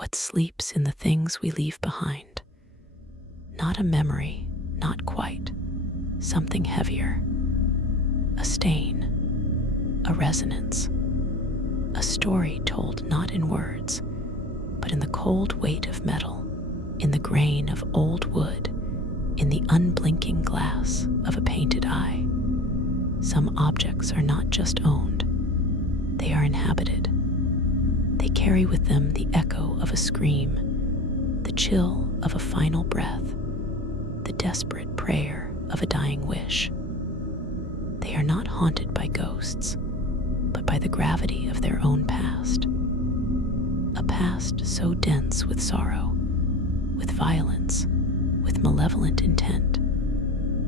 what sleeps in the things we leave behind. Not a memory, not quite. Something heavier. A stain, a resonance, a story told not in words, but in the cold weight of metal, in the grain of old wood, in the unblinking glass of a painted eye. Some objects are not just owned, they are inhabited. They carry with them the echo of a scream, the chill of a final breath, the desperate prayer of a dying wish. They are not haunted by ghosts, but by the gravity of their own past. A past so dense with sorrow, with violence, with malevolent intent,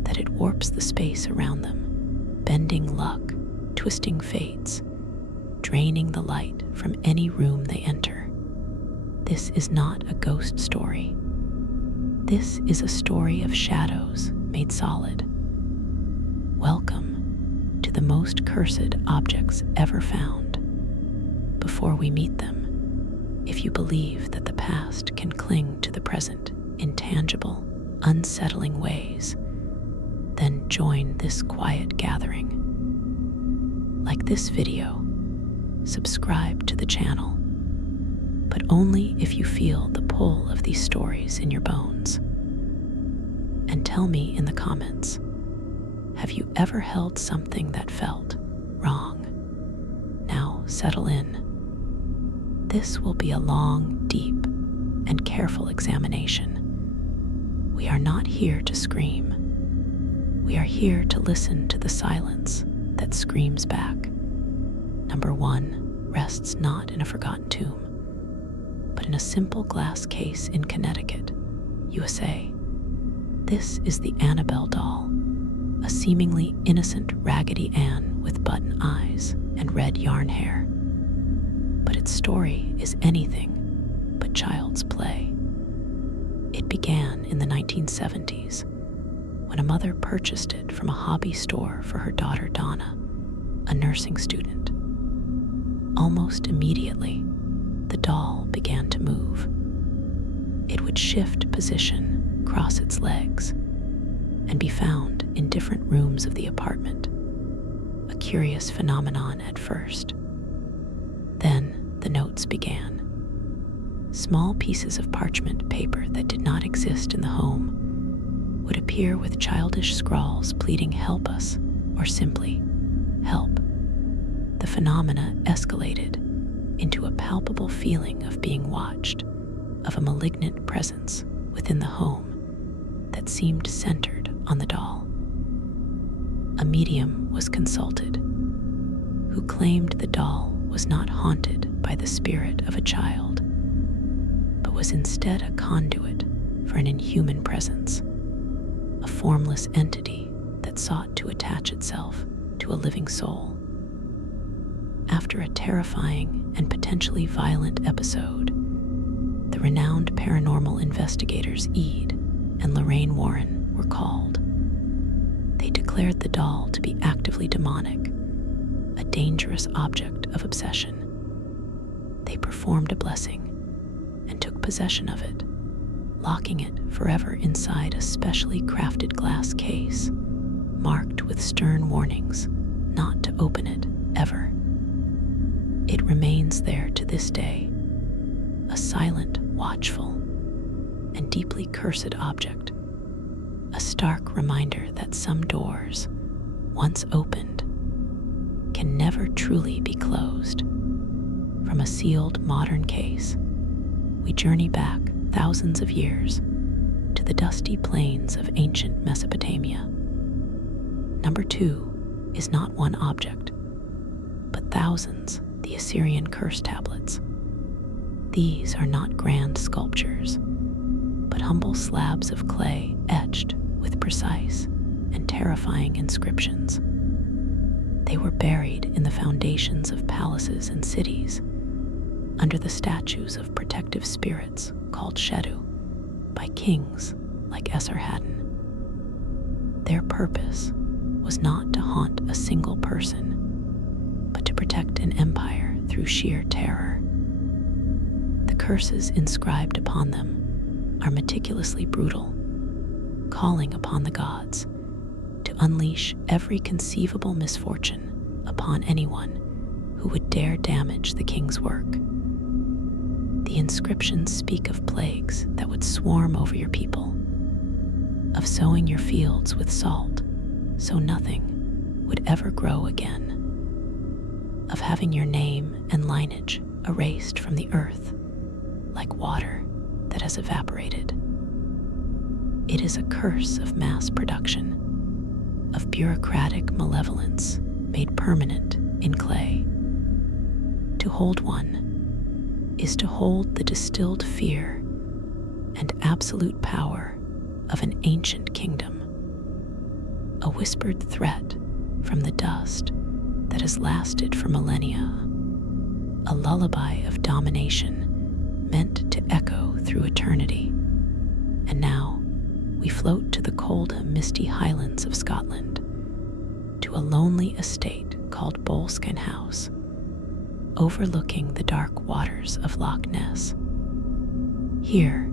that it warps the space around them, bending luck, twisting fates, draining the light from any room they enter. This is not a ghost story. This is a story of shadows made solid. Welcome to the most cursed objects ever found. Before we meet them, if you believe that the past can cling to the present in tangible, unsettling ways, then join this quiet gathering. Like this video, subscribe to the channel, but only if you feel the pull of these stories in your bones. And tell me in the comments, have you ever held something that felt wrong? Now settle in. This will be a long, deep, and careful examination. We are not here to scream. We are here to listen to the silence that screams back. Number 1 rests not in a forgotten tomb, but in a simple glass case in Connecticut, USA. This is the Annabelle doll, a seemingly innocent Raggedy Ann with button eyes and red yarn hair. But its story is anything but child's play. It began in the 1970s, when a mother purchased it from a hobby store for her daughter Donna, a nursing student. Almost immediately, the doll began to move. It would shift position, cross its legs, and be found in different rooms of the apartment, a curious phenomenon at first. Then the notes began. Small pieces of parchment paper that did not exist in the home would appear with childish scrawls pleading "help us" or simply "help." The phenomena escalated into a palpable feeling of being watched, of a malignant presence within the home that seemed centered on the doll. A medium was consulted, who claimed the doll was not haunted by the spirit of a child, but was instead a conduit for an inhuman presence, a formless entity that sought to attach itself to a living soul. After a terrifying and potentially violent episode, the renowned paranormal investigators Ede and Lorraine Warren were called. They declared the doll to be actively demonic, a dangerous object of obsession. They performed a blessing and took possession of it, locking it forever inside a specially crafted glass case, marked with stern warnings not to open it ever. It remains there to this day, a silent, watchful, and deeply cursed object, a stark reminder that some doors, once opened, can never truly be closed. From a sealed modern case, we journey back thousands of years to the dusty plains of ancient Mesopotamia. Number 2 is not one object, but thousands, the Assyrian curse tablets. These are not grand sculptures, but humble slabs of clay etched with precise and terrifying inscriptions. They were buried in the foundations of palaces and cities, under the statues of protective spirits called Shedu, by kings like Esarhaddon. Their purpose was not to haunt a single person, but to protect an empire through sheer terror. The curses inscribed upon them are meticulously brutal, calling upon the gods to unleash every conceivable misfortune upon anyone who would dare damage the king's work. The inscriptions speak of plagues that would swarm over your people, of sowing your fields with salt so nothing would ever grow again, of having your name and lineage erased from the earth like water that has evaporated. It is a curse of mass production, of bureaucratic malevolence made permanent in clay. To hold one is to hold the distilled fear and absolute power of an ancient kingdom, a whispered threat from the dust that has lasted for millennia, a lullaby of domination meant to echo through eternity. And now we float to the cold, misty highlands of Scotland, to a lonely estate called Boleskine House, overlooking the dark waters of Loch Ness. Here,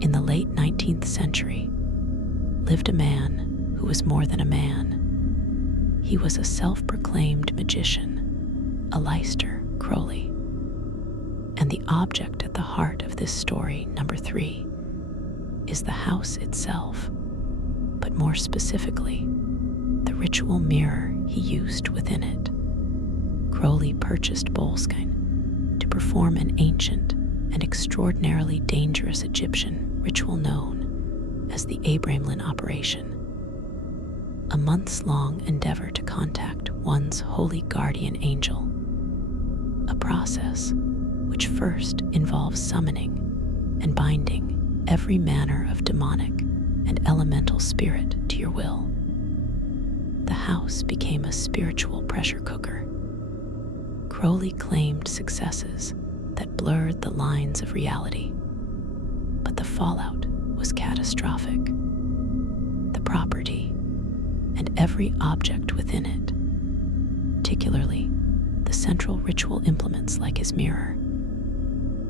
in the late 19th century, lived a man who was more than a man. He was a self-proclaimed magician, a Leicester Crowley. And the object at the heart of this story, number 3, is the house itself, but more specifically, the ritual mirror he used within it. Crowley purchased Boleskine to perform an ancient and extraordinarily dangerous Egyptian ritual known as the Abramelin operation, a months-long endeavor to contact one's holy guardian angel, a process which first involves summoning and binding every manner of demonic and elemental spirit to your will. The house became a spiritual pressure cooker. Crowley claimed successes that blurred the lines of reality, but the fallout was catastrophic. The property and every object within it, particularly the central ritual implements like his mirror,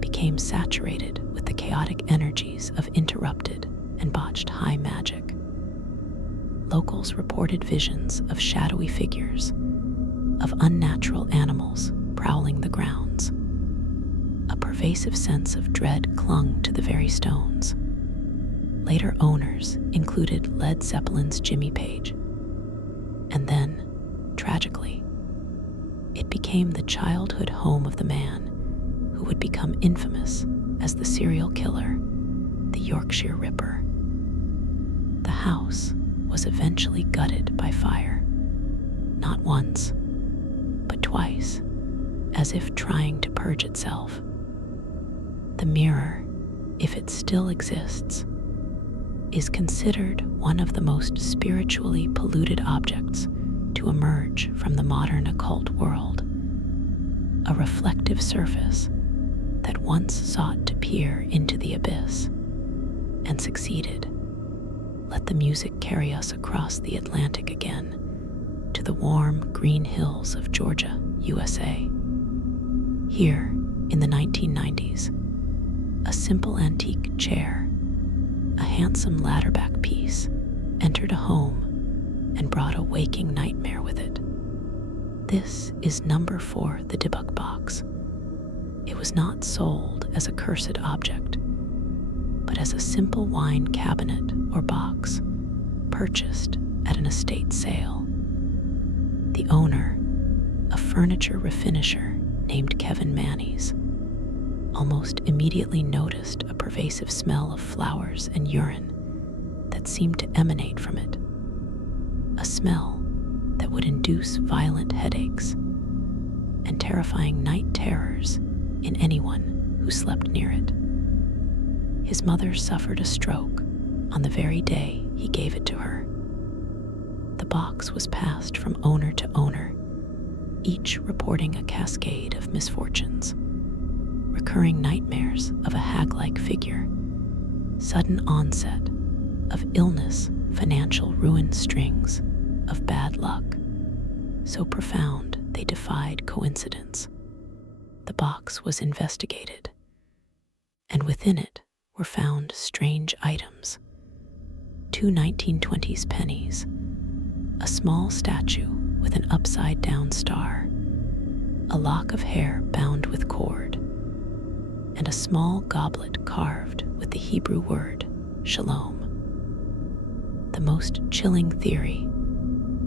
became saturated with the chaotic energies of interrupted and botched high magic. Locals reported visions of shadowy figures, of unnatural animals prowling the grounds. A pervasive sense of dread clung to the very stones. Later owners included Led Zeppelin's Jimmy Page. And then, tragically, it became the childhood home of the man who would become infamous as the serial killer, the Yorkshire Ripper. The house was eventually gutted by fire, not once, but twice, as if trying to purge itself. The mirror, if it still exists, is considered one of the most spiritually polluted objects to emerge from the modern occult world, a reflective surface that once sought to peer into the abyss and succeeded. Let the music carry us across the Atlantic again to the warm green hills of Georgia, USA. Here, in the 1990s, a simple antique chair, a handsome ladderback piece, entered a home and brought a waking nightmare with it. This is number 4, the Dybbuk box. It was not sold as a cursed object, but as a simple wine cabinet or box purchased at an estate sale. The owner, a furniture refinisher named Kevin Mannies, almost immediately noticed a pervasive smell of flowers and urine that seemed to emanate from it, a smell that would induce violent headaches and terrifying night terrors in anyone who slept near it. His mother suffered a stroke on the very day he gave it to her. The box was passed from owner to owner, each reporting a cascade of misfortunes, recurring nightmares of a hag-like figure, sudden onset of illness, financial ruin, strings of bad luck, so profound they defied coincidence. The box was investigated, within it were found strange items: two 1920s pennies, a small statue with an upside-down star, a lock of hair bound with cord, and a small goblet carved with the Hebrew word shalom. The most chilling theory,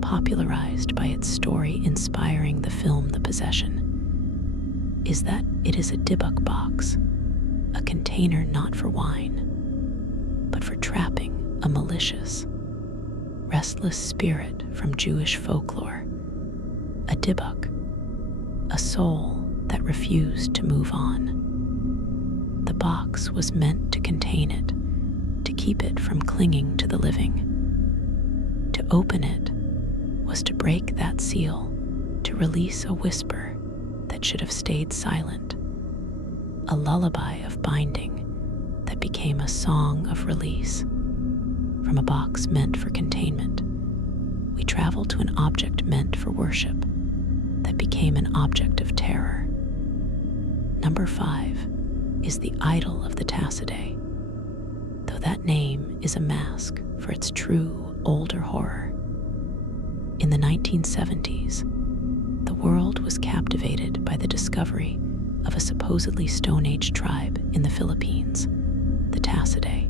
popularized by its story inspiring the film The Possession, is that it is a dybbuk box, a container not for wine, but for trapping a malicious, restless spirit from Jewish folklore. A dybbuk, a soul that refused to move on. The box was meant to contain it, to keep it from clinging to the living. To open it was to break that seal, to release a whisper that should have stayed silent, a lullaby of binding that became a song of release. From a box meant for containment, we travel to an object meant for worship that became an object of terror. Number 5 is the idol of the Tassidae, though that name is a mask for its true older horror. In the 1970s, the world was captivated by the discovery of a supposedly Stone Age tribe in the Philippines, the Tassidae.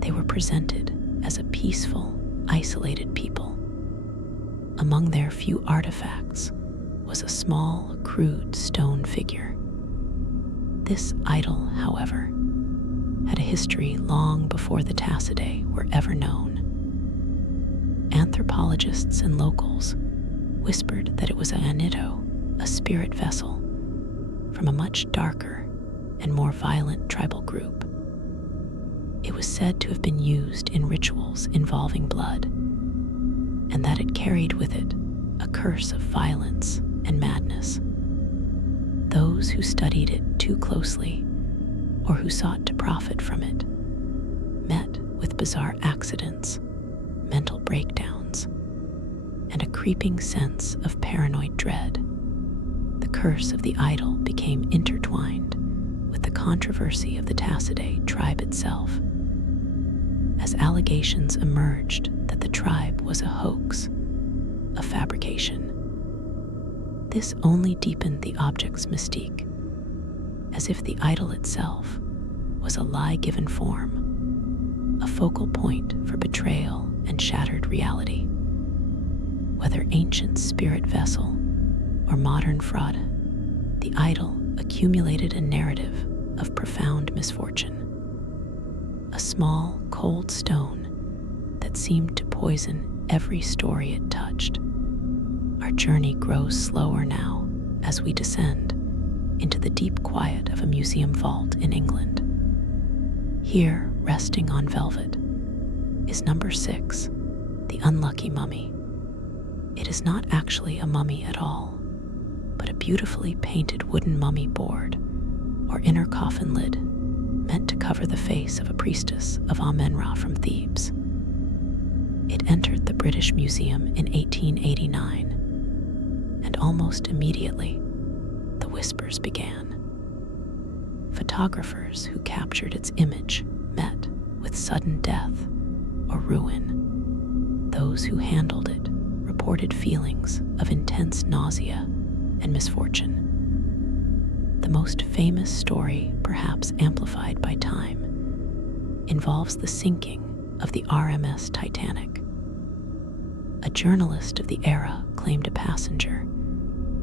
They were presented as a peaceful, isolated people. Among their few artifacts was a small, crude stone figure. This idol, however, had a history long before the Tassidae were ever known. Anthropologists and locals whispered that it was a anito, a spirit vessel, from a much darker and more violent tribal group. It was said to have been used in rituals involving blood, and that it carried with it a curse of violence and madness. Those who studied it too closely, or who sought to profit from it, met with bizarre accidents, mental breakdowns, and a creeping sense of paranoid dread. The curse of the idol became intertwined with the controversy of the Tassidae tribe itself, as allegations emerged that the tribe was a hoax, a fabrication. This only deepened the object's mystique, as if the idol itself was a lie given form, a focal point for betrayal and shattered reality. Whether ancient spirit vessel or modern fraud, the idol accumulated a narrative of profound misfortune. A small, cold stone that seemed to poison every story it touched. Our journey grows slower now as we descend into the deep quiet of a museum vault in England. Here, resting on velvet, is number 6, the unlucky mummy. It is not actually a mummy at all, but a beautifully painted wooden mummy board, or inner coffin lid, meant to cover the face of a priestess of Amen-Ra from Thebes. It entered the British Museum in 1889, and almost immediately, the whispers began. Photographers who captured its image met with sudden death or ruin. Those who handled it reported feelings of intense nausea and misfortune. The most famous story, perhaps amplified by time, involves the sinking of the RMS Titanic. A journalist of the era claimed a passenger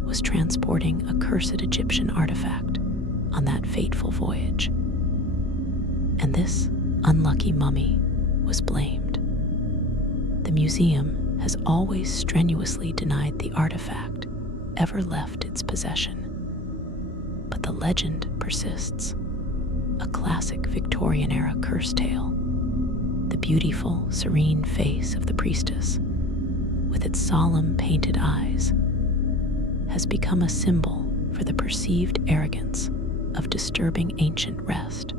was transporting a cursed Egyptian artifact on that fateful voyage, and this unlucky mummy was blamed. The museum has always strenuously denied the artifact ever left its possession, but the legend persists. A classic Victorian-era curse tale, the beautiful, serene face of the priestess, with its solemn painted eyes, has become a symbol for the perceived arrogance of disturbing ancient rest,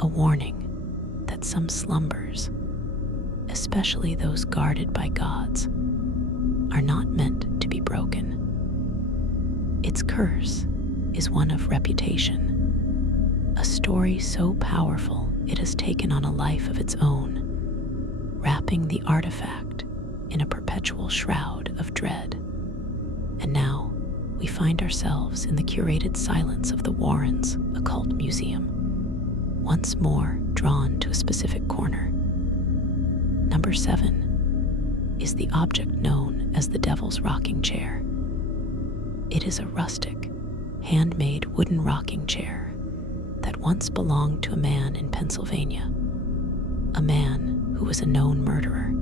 a warning that some slumbers, especially those guarded by gods, are not meant to be broken. Its curse is one of reputation, A story so powerful it has taken on a life of its own, wrapping the artifact in a perpetual shroud of dread. And now we find ourselves in the curated silence of the Warrens' Occult Museum, once more drawn to a specific corner. Number 7 is the object known as the Devil's Rocking Chair. It is a rustic, handmade wooden rocking chair that once belonged to a man in Pennsylvania, a man who was a known murderer.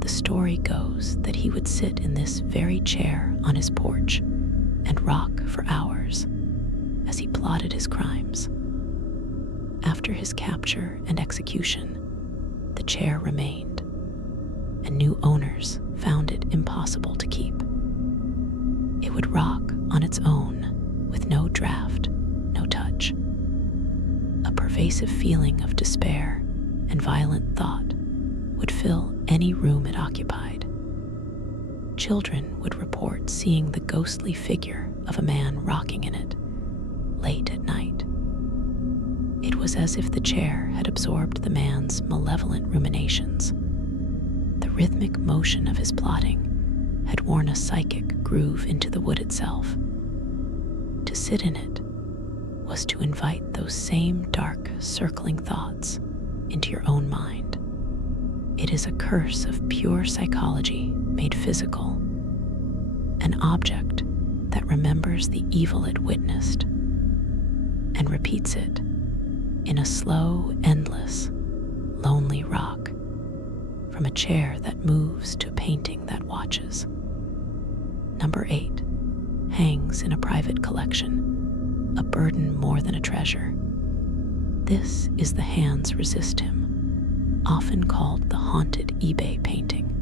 The story goes that he would sit in this very chair on his porch and rock for hours as he plotted his crimes. After his capture and execution, the chair remained, and new owners found it impossible to keep. It would rock on its own with no draft, no touch. A pervasive feeling of despair and violent thought would fill any room it occupied. Children would report seeing the ghostly figure of a man rocking in it late at night. It was as if the chair had absorbed the man's malevolent ruminations. The rhythmic motion of his plotting had worn a psychic groove into the wood itself. To sit in it was to invite those same dark, circling thoughts into your own mind. It is a curse of pure psychology made physical, an object that remembers the evil it witnessed and repeats it in a slow, endless, lonely rock, from a chair that moves to a painting that watches. Number 8 hangs in a private collection, a burden more than a treasure. This is The Hands Resist Him, often called the haunted eBay painting.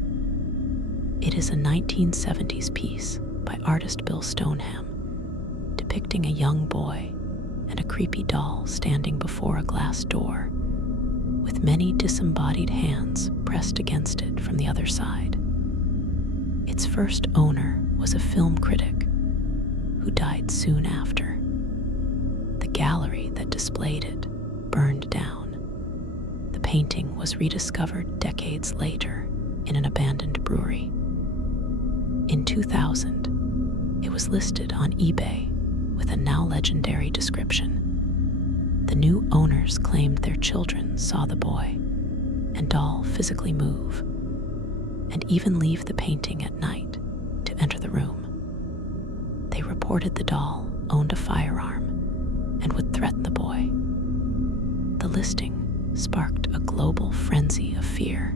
It is a 1970s piece by artist Bill Stoneham, depicting a young boy and a creepy doll standing before a glass door, with many disembodied hands pressed against it from the other side. Its first owner was a film critic who died soon after. The gallery that displayed it burned down. The painting was rediscovered decades later in an abandoned brewery. In 2000, it was listed on eBay with a now legendary description. The new owners claimed their children saw the boy and doll physically move, and even leave the painting at night to enter the room. They reported the doll owned a firearm and would threaten the boy. The listing sparked a global frenzy of fear.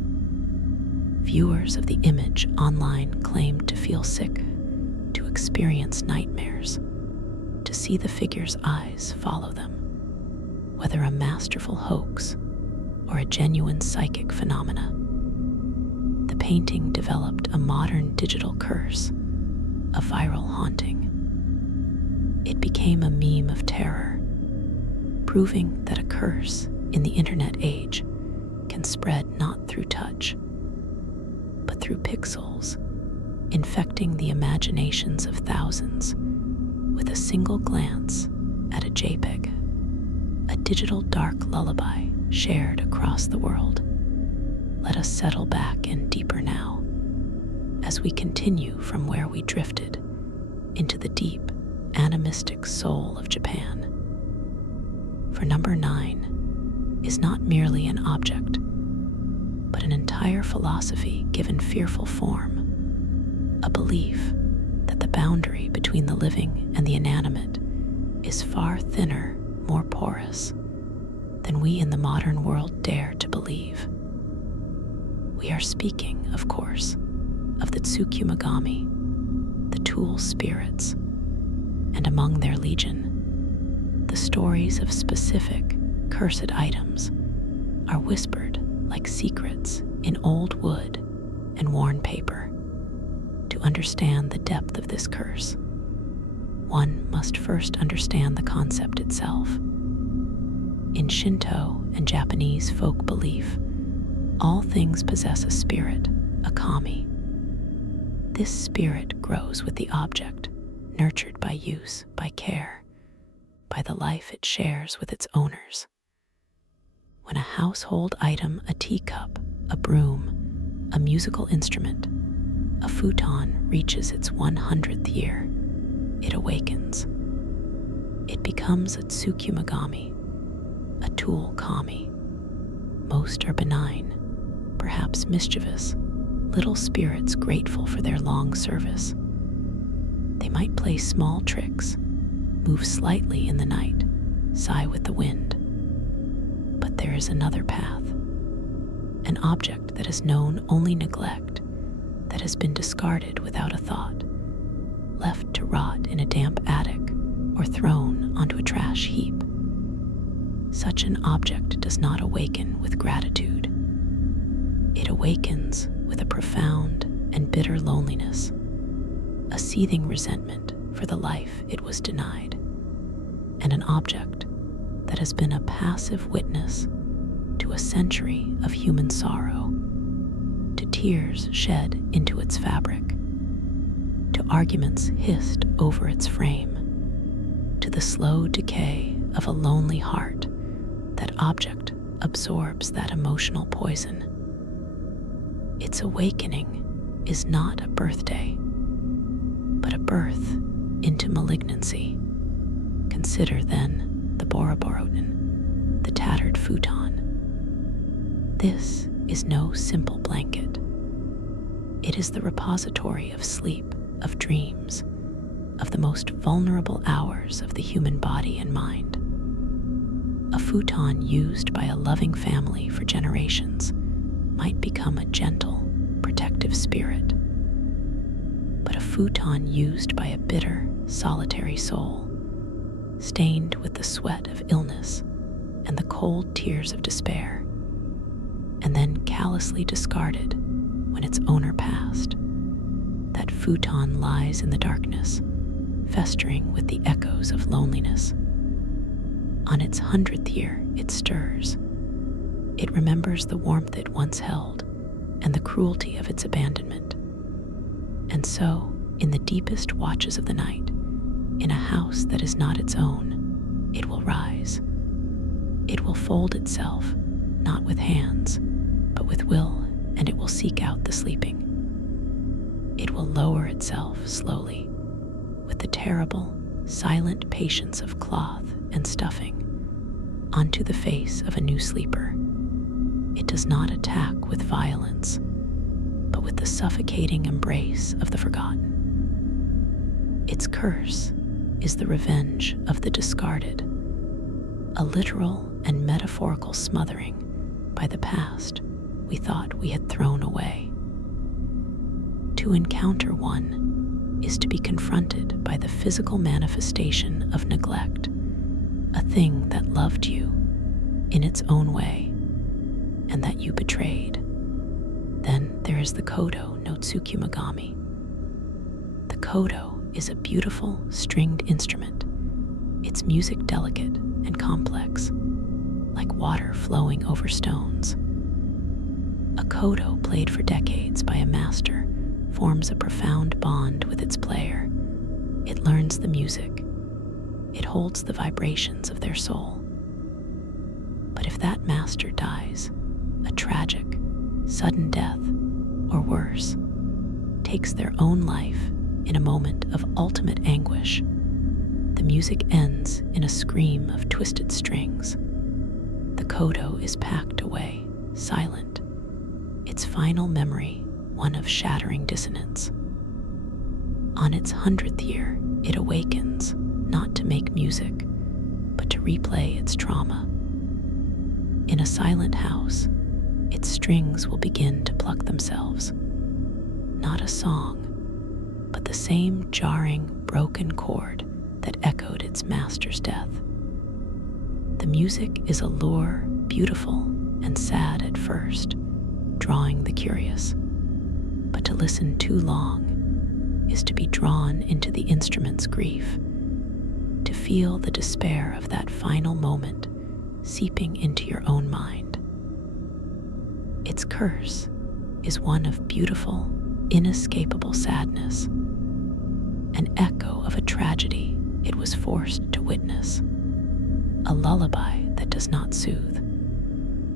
Viewers of the image online claimed to feel sick, to experience nightmares, to see the figure's eyes follow them. Whether a masterful hoax or a genuine psychic phenomena, the painting developed a modern digital curse, a viral haunting. It became a meme of terror, proving that a curse in the internet age can spread not through touch, but through pixels, infecting the imaginations of thousands with a single glance at a JPEG, a digital dark lullaby shared across the world. Let us settle back in deeper now, as we continue from where we drifted into the deep, animistic soul of Japan. For number 9 is not merely an object, but an entire philosophy given fearful form, a belief that the boundary between the living and the inanimate is far thinner, more porous, than we in the modern world dare to believe. We are speaking, of course, of the Tsukumogami, the tool spirits, and among their legion, the stories of specific, cursed items are whispered like secrets in old wood and worn paper. To understand the depth of this curse, one must first understand the concept itself. In Shinto and Japanese folk belief, all things possess a spirit, a kami. This spirit grows with the object, nurtured by use, by care. by the life it shares with its owners. When a household item, a teacup, a broom, a musical instrument, a futon reaches its 100th year, it awakens. It becomes a tsukumogami, a tool kami. Most are benign, perhaps mischievous, little spirits grateful for their long service. They might play small tricks, move slightly in the night, sigh with the wind. But there is another path, an object that has known only neglect, that has been discarded without a thought, left to rot in a damp attic or thrown onto a trash heap. Such an object does not awaken with gratitude. It awakens with a profound and bitter loneliness, a seething resentment for the life it was denied, and an object that has been a passive witness to a century of human sorrow, to tears shed into its fabric, to arguments hissed over its frame, to the slow decay of a lonely heart. That object absorbs that emotional poison. Its awakening is not a birthday, but a birth into malignancy. Consider then the boroborotin, the tattered futon. This is no simple blanket. It is the repository of sleep, of dreams, of the most vulnerable hours of the human body and mind. A futon used by a loving family for generations might become a gentle, protective spirit. But a futon used by a bitter, solitary soul, stained with the sweat of illness and the cold tears of despair, and then callously discarded when its owner passed, that futon lies in the darkness, festering with the echoes of loneliness. On its 100th year, it stirs. It remembers the warmth it once held and the cruelty of its abandonment. And so, in the deepest watches of the night, in a house that is not its own, it will rise. It will fold itself, not with hands, but with will, and it will seek out the sleeping. It will lower itself slowly, with the terrible, silent patience of cloth and stuffing, onto the face of a new sleeper. It does not attack with violence, but with the suffocating embrace of the forgotten. Its curse is the revenge of the discarded, a literal and metaphorical smothering by the past we thought we had thrown away. To encounter one is to be confronted by the physical manifestation of neglect, a thing that loved you in its own way and that you betrayed. Then there is the kodo no tsukumogami. The kodo is a beautiful stringed instrument, its music delicate and complex, like water flowing over stones. A kodo played for decades by a master forms a profound bond with its player. It learns the music. It holds the vibrations of their soul. But if that master dies, a tragic, sudden death, or worse, takes their own life in a moment of ultimate anguish, the music ends in a scream of twisted strings. The kodo is packed away, silent, its final memory one of shattering dissonance. On its 100th year, it awakens, not to make music, but to replay its trauma. In a silent house, its strings will begin to pluck themselves. Not a song, but the same jarring, broken chord that echoed its master's death. The music is a lure, beautiful and sad at first, drawing the curious. But to listen too long is to be drawn into the instrument's grief, to feel the despair of that final moment seeping into your own mind. Its curse is one of beautiful, inescapable sadness, an echo of a tragedy it was forced to witness. a lullaby that does not soothe,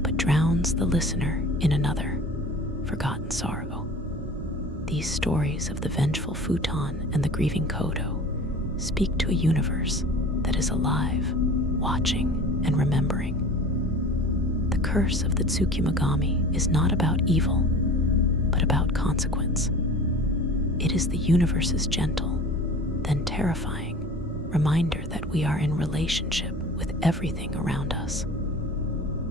but drowns the listener in another, forgotten sorrow. These stories of the vengeful futon and the grieving kodo speak to a universe that is alive, watching, and remembering. The curse of the Tsukimagami is not about evil, but about consequence. It is the universe's gentle, then terrifying, reminder that we are in relationship with everything around us.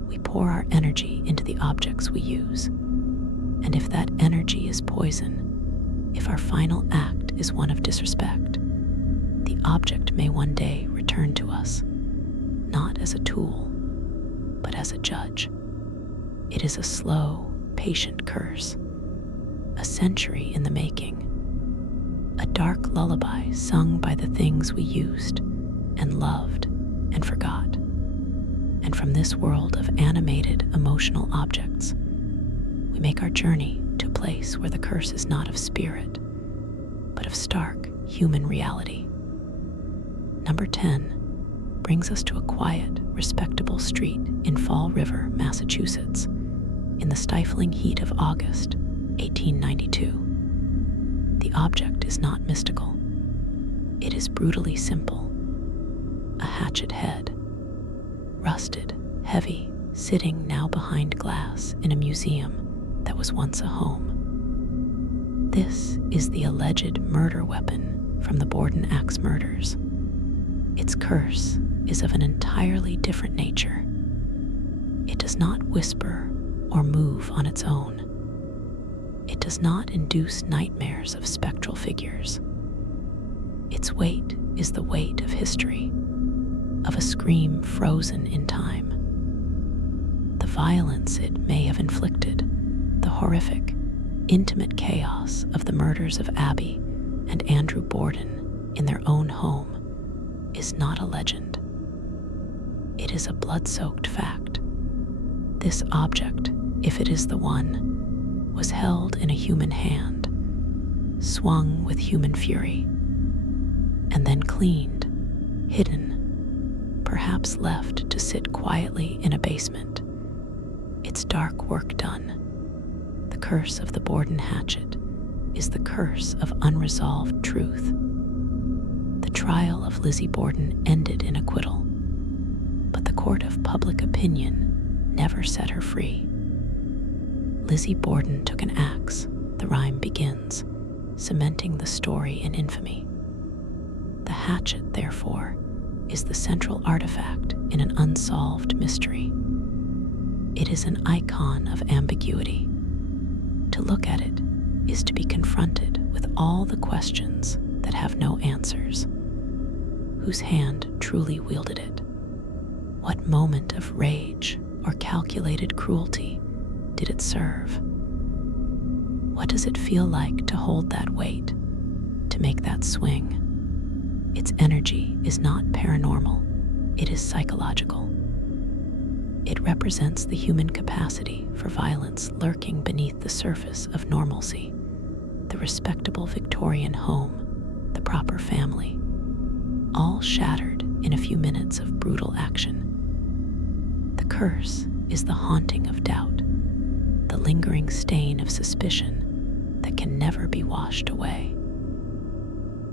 We pour our energy into the objects we use, and if that energy is poison, if our final act is one of disrespect, the object may one day return to us, not as a tool, but as a judge. It is a slow, patient curse, a century in the making, a dark lullaby sung by the things we used and loved and forgot. And from this world of animated, emotional objects, we make our journey to a place where the curse is not of spirit, but of stark human reality. Number 10 brings us to a quiet, respectable street in Fall River, Massachusetts, in the stifling heat of August 1892. The object is not mystical. It is brutally simple. A hatchet head, rusted, heavy, sitting now behind glass in a museum that was once a home. This is the alleged murder weapon from the Borden Axe murders. Its curse is of an entirely different nature. It does not whisper or move on its own. It does not induce nightmares of spectral figures. Its weight is the weight of history, of a scream frozen in time. The violence it may have inflicted, the horrific, intimate chaos of the murders of Abby and Andrew Borden in their own home, is not a legend. It is a blood-soaked fact. This object, if it is the one, was held in a human hand, swung with human fury, and then cleaned, hidden, perhaps left to sit quietly in a basement, its dark work done. The curse of the Borden hatchet is the curse of unresolved truth. The trial of Lizzie Borden ended in acquittal, but the court of public opinion never set her free. Lizzie Borden took an axe, the rhyme begins, cementing the story in infamy. The hatchet, therefore, is the central artifact in an unsolved mystery. It is an icon of ambiguity. To look at it is to be confronted with all the questions that have no answers. Whose hand truly wielded it? What moment of rage or calculated cruelty did it serve? What does it feel like to hold that weight, to make that swing? Its energy is not paranormal, it is psychological. It represents the human capacity for violence lurking beneath the surface of normalcy, the respectable Victorian home, the proper family, all shattered in a few minutes of brutal action. The curse is the haunting of doubt, the lingering stain of suspicion that can never be washed away.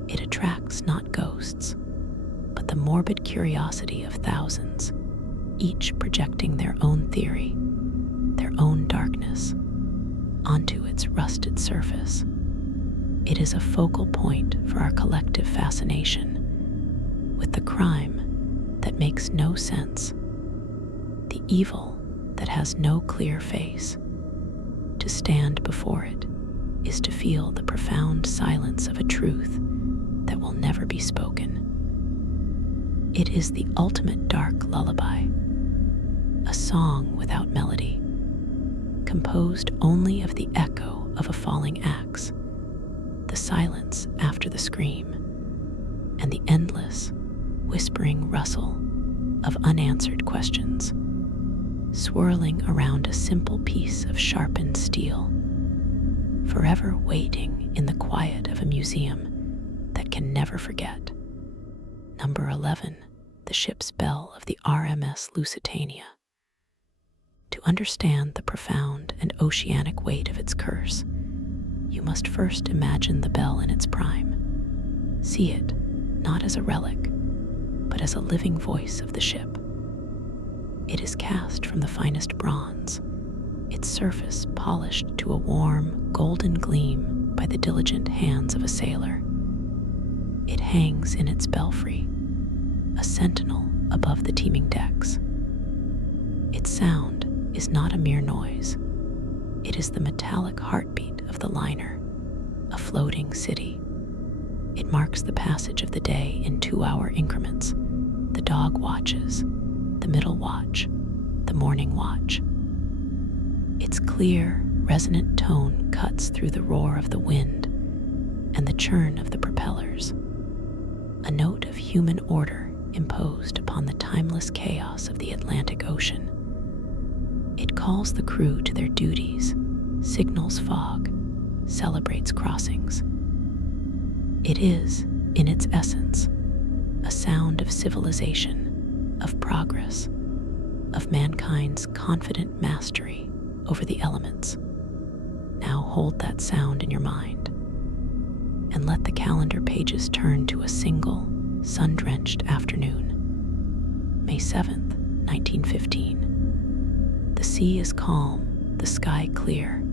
It attracts not ghosts, but the morbid curiosity of thousands, each projecting their own theory, their own darkness, onto its rusted surface. It is a focal point for our collective fascination with the crime that makes no sense, the evil that has no clear face. To stand before it is to feel the profound silence of a truth that will never be spoken. It is the ultimate dark lullaby, a song without melody, composed only of the echo of a falling axe, the silence after the scream, and the endless, whispering rustle of unanswered questions, swirling around a simple piece of sharpened steel, forever waiting in the quiet of a museum that can never forget. Number 11, the ship's bell of the RMS Lusitania. To understand the profound and oceanic weight of its curse, you must first imagine the bell in its prime. See it not as a relic, but as a living voice of the ship. It is cast from the finest bronze, its surface polished to a warm, golden gleam by the diligent hands of a sailor. It hangs in its belfry, a sentinel above the teeming decks. Its sound is not a mere noise. It is the metallic heartbeat of the liner, a floating city. It marks the passage of the day in 2-hour increments: the dog watches, the middle watch, the morning watch. Its clear, resonant tone cuts through the roar of the wind and the churn of the propellers, a note of human order imposed upon the timeless chaos of the Atlantic Ocean. It calls the crew to their duties, signals fog, celebrates crossings. It is, in its essence, a sound of civilization, of progress, of mankind's confident mastery over the elements. Now hold that sound in your mind and let the calendar pages turn to a single, sun-drenched afternoon. May 7th, 1915. The sea is calm, the sky clear.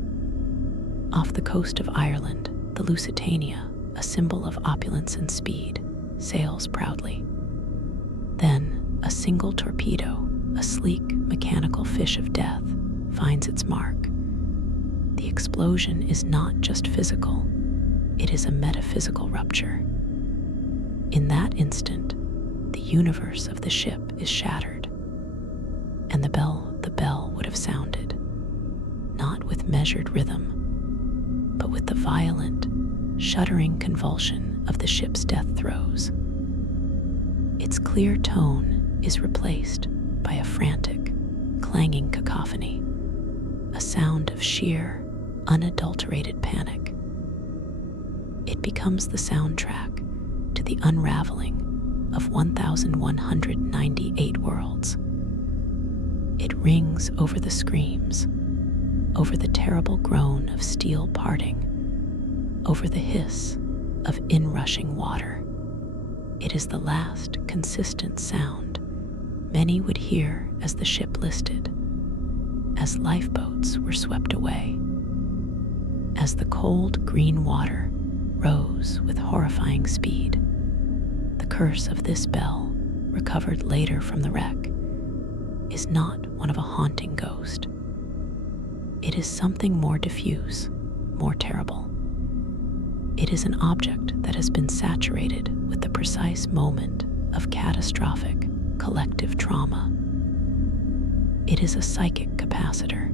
Off the coast of Ireland, the Lusitania, a symbol of opulence and speed, sails proudly. Then, a single torpedo, a sleek, mechanical fish of death, finds its mark. The explosion is not just physical, it is a metaphysical rupture. In that instant, the universe of the ship is shattered, and the bell would have sounded, not with measured rhythm, but with the violent, shuddering convulsion of the ship's death throes. Its clear tone is replaced by a frantic, clanging cacophony, a sound of sheer, unadulterated panic. It becomes the soundtrack to the unraveling of 1,198 worlds. It rings over the screams, over the terrible groan of steel parting, over the hiss of inrushing water. It is the last consistent sound many would hear as the ship listed, as lifeboats were swept away, as the cold green water rose with horrifying speed. The curse of this bell, recovered later from the wreck, is not one of a haunting ghost. It is something more diffuse, more terrible. It is an object that has been saturated with the precise moment of catastrophic collective trauma. It is a psychic capacitor,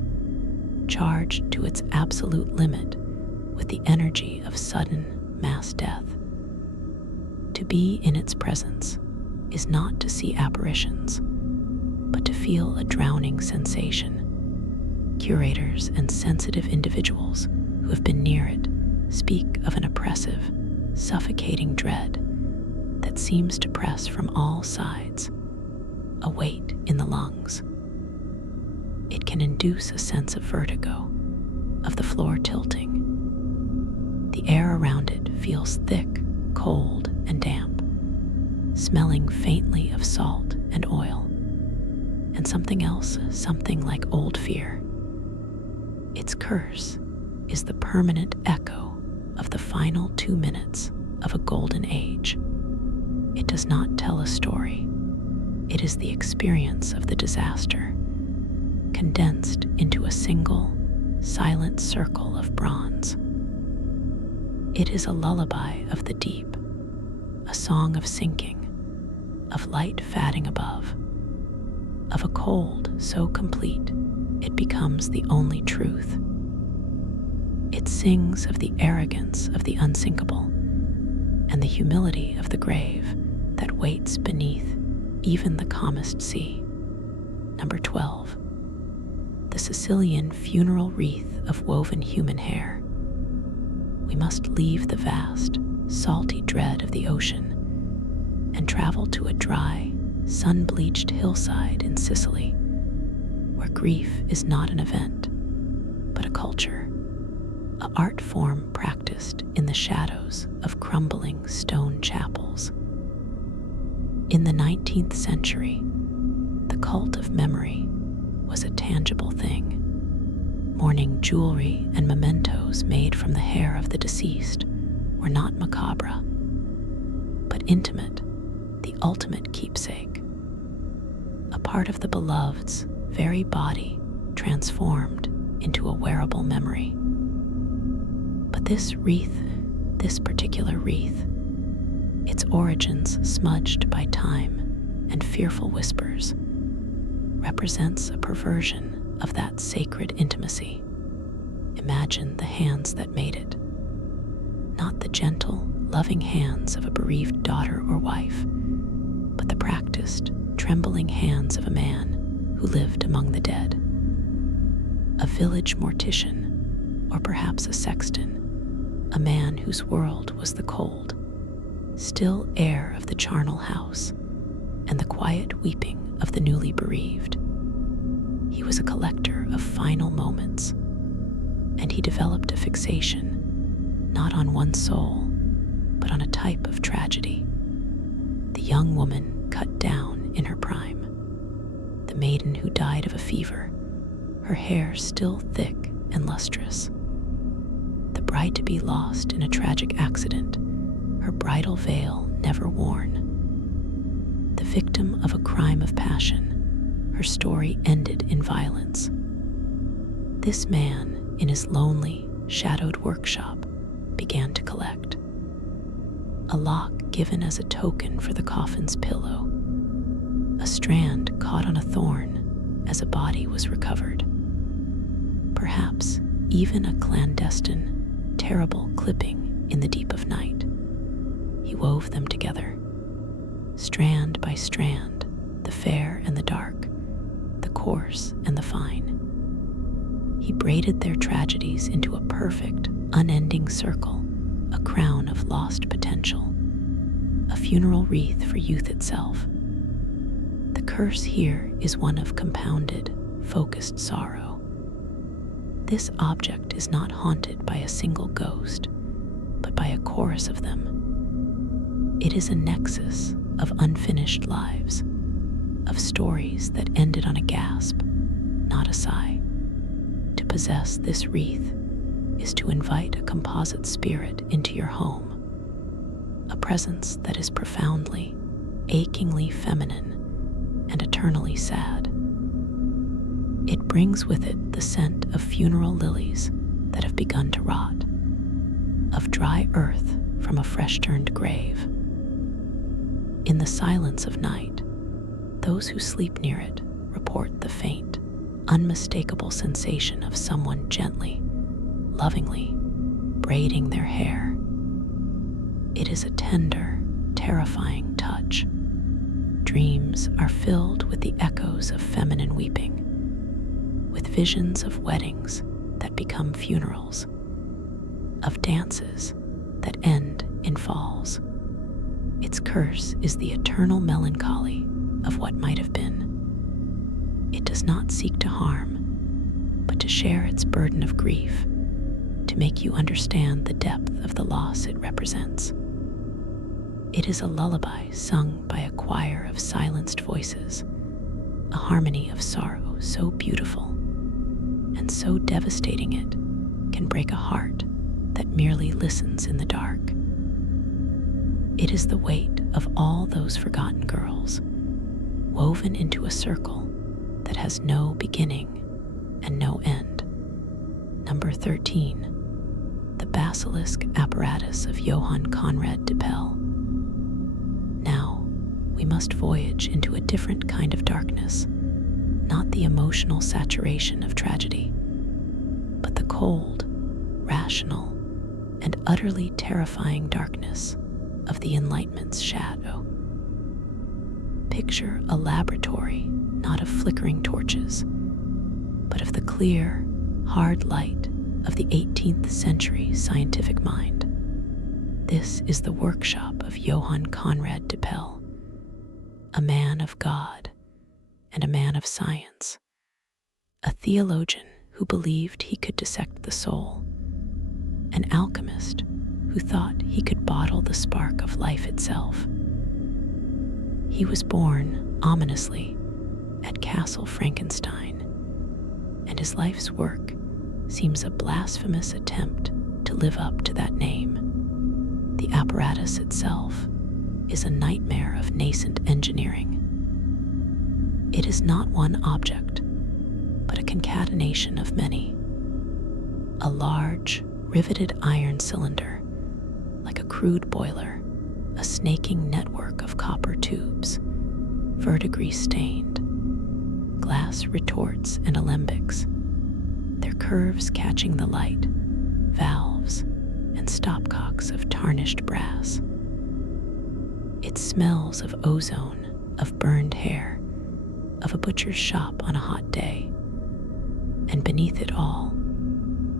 charged to its absolute limit with the energy of sudden mass death. To be in its presence is not to see apparitions, but to feel a drowning sensation. Curators and sensitive individuals who have been near it speak of an oppressive, suffocating dread that seems to press from all sides, a weight in the lungs. It can induce a sense of vertigo, of the floor tilting. The air around it feels thick, cold, and damp, smelling faintly of salt and oil, and something else, something like old fear. Its curse is the permanent echo of the final 2 minutes of a golden age. It does not tell a story. It is the experience of the disaster, condensed into a single, silent circle of bronze. It is a lullaby of the deep, a song of sinking, of light fatting above, of a cold so complete it becomes the only truth. It sings of the arrogance of the unsinkable and the humility of the grave that waits beneath even the calmest sea. Number 12. The Sicilian funeral wreath of woven human hair. We must leave the vast, salty dread of the ocean and travel to a dry, sun-bleached hillside in Sicily, where grief is not an event, but a culture, an art form practiced in the shadows of crumbling stone chapels. In the 19th century, the cult of memory was a tangible thing. Mourning jewelry and mementos made from the hair of the deceased were not macabre, but intimate, the ultimate keepsake, a part of the beloved's very body transformed into a wearable memory. But this particular wreath, its origins smudged by time and fearful whispers, represents a perversion of that sacred intimacy. Imagine the hands that made it, not the gentle, loving hands of a bereaved daughter or wife, but the practiced, trembling hands of a man who lived among the dead. A village mortician, or perhaps a sexton, a man whose world was the cold, still air of the charnel house and the quiet weeping of the newly bereaved. He was a collector of final moments, and he developed a fixation not on one soul, but on a type of tragedy. The young woman cut down in her prime, the maiden who died of a fever, her hair still thick and lustrous, the bride to be lost in a tragic accident, her bridal veil never worn, the victim of a crime of passion, her story ended in violence. This man, in his lonely, shadowed workshop, began to collect. A lock given as a token for the coffin's pillow, a strand caught on a thorn as a body was recovered, perhaps even a clandestine, terrible clipping in the deep of night. He wove them together, strand by strand, the fair and the dark, the coarse and the fine. He braided their tragedies into a perfect, unending circle, a crown of lost potential, a funeral wreath for youth itself. The curse here is one of compounded, focused sorrow. This object is not haunted by a single ghost, but by a chorus of them. It is a nexus of unfinished lives, of stories that ended on a gasp, not a sigh. To possess this wreath is to invite a composite spirit into your home, a presence that is profoundly, achingly feminine and eternally sad. It brings with it the scent of funeral lilies that have begun to rot, of dry earth from a fresh-turned grave. In the silence of night, those who sleep near it report the faint, unmistakable sensation of someone gently, lovingly braiding their hair. It is a tender, terrifying touch. Dreams are filled with the echoes of feminine weeping, with visions of weddings that become funerals, of dances that end in falls. Its curse is the eternal melancholy of what might have been. It does not seek to harm, but to share its burden of grief, to make you understand the depth of the loss it represents. It is a lullaby sung by a choir of silenced voices, a harmony of sorrow so beautiful and so devastating it can break a heart that merely listens in the dark. It is the weight of all those forgotten girls, woven into a circle that has no beginning and no end. Number 13, the basilisk apparatus of Johann Conrad de Pell. Now, we must voyage into a different kind of darkness, not the emotional saturation of tragedy, but the cold, rational, and utterly terrifying darkness of the Enlightenment's shadow. Picture a laboratory not of flickering torches, but of the clear, hard light of the 18th century scientific mind. This is the workshop of Johann Conrad de Pell, a man of God and a man of science, a theologian who believed he could dissect the soul, an alchemist who thought he could bottle the spark of life itself. He was born, ominously, at Castle Frankenstein, and his life's work seems a blasphemous attempt to live up to that name. The apparatus itself is a nightmare of nascent engineering. It is not one object, but a concatenation of many. A large, riveted iron cylinder, like a crude boiler, a snaking network of copper tubes, verdigris stained, glass retorts and alembics, their curves catching the light, valves, and stopcocks of tarnished brass. It smells of ozone, of burned hair, of a butcher's shop on a hot day, and beneath it all,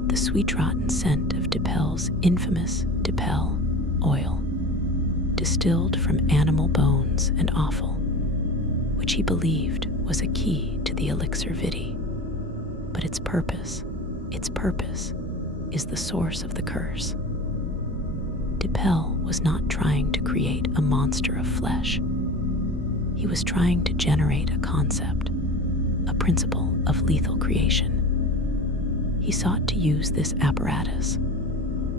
the sweet-rotten scent of Dipel's infamous Dipel oil, distilled from animal bones and offal, which he believed was a key to the elixir vitae. But its purpose is the source of the curse. Dipel was not trying to create a monster of flesh. He was trying to generate a concept, a principle of lethal creation. He sought to use this apparatus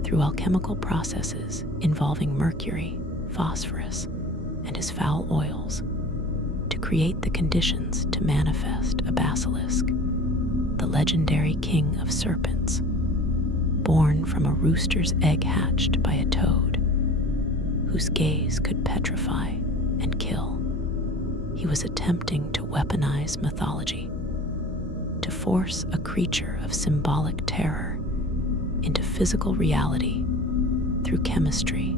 through alchemical processes involving mercury, phosphorus, and his foul oils to create the conditions to manifest a basilisk, the legendary king of serpents, born from a rooster's egg hatched by a toad, whose gaze could petrify and kill. He was attempting to weaponize mythology, to force a creature of symbolic terror into physical reality through chemistry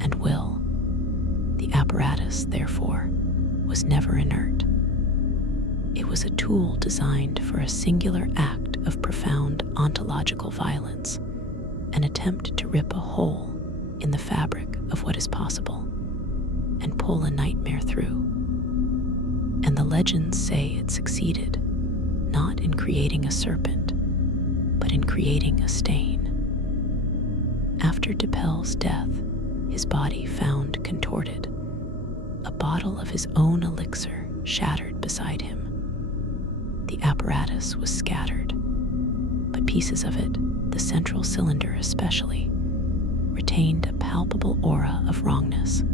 and will. The apparatus, therefore, was never inert. It was a tool designed for a singular act of profound ontological violence, an attempt to rip a hole in the fabric of what is possible and pull a nightmare through. And the legends say it succeeded, not in creating a serpent, but in creating a stain. After Dipel's death, his body found contorted, a bottle of his own elixir shattered beside him. The apparatus was scattered, but pieces of it, the central cylinder especially, retained a palpable aura of wrongness.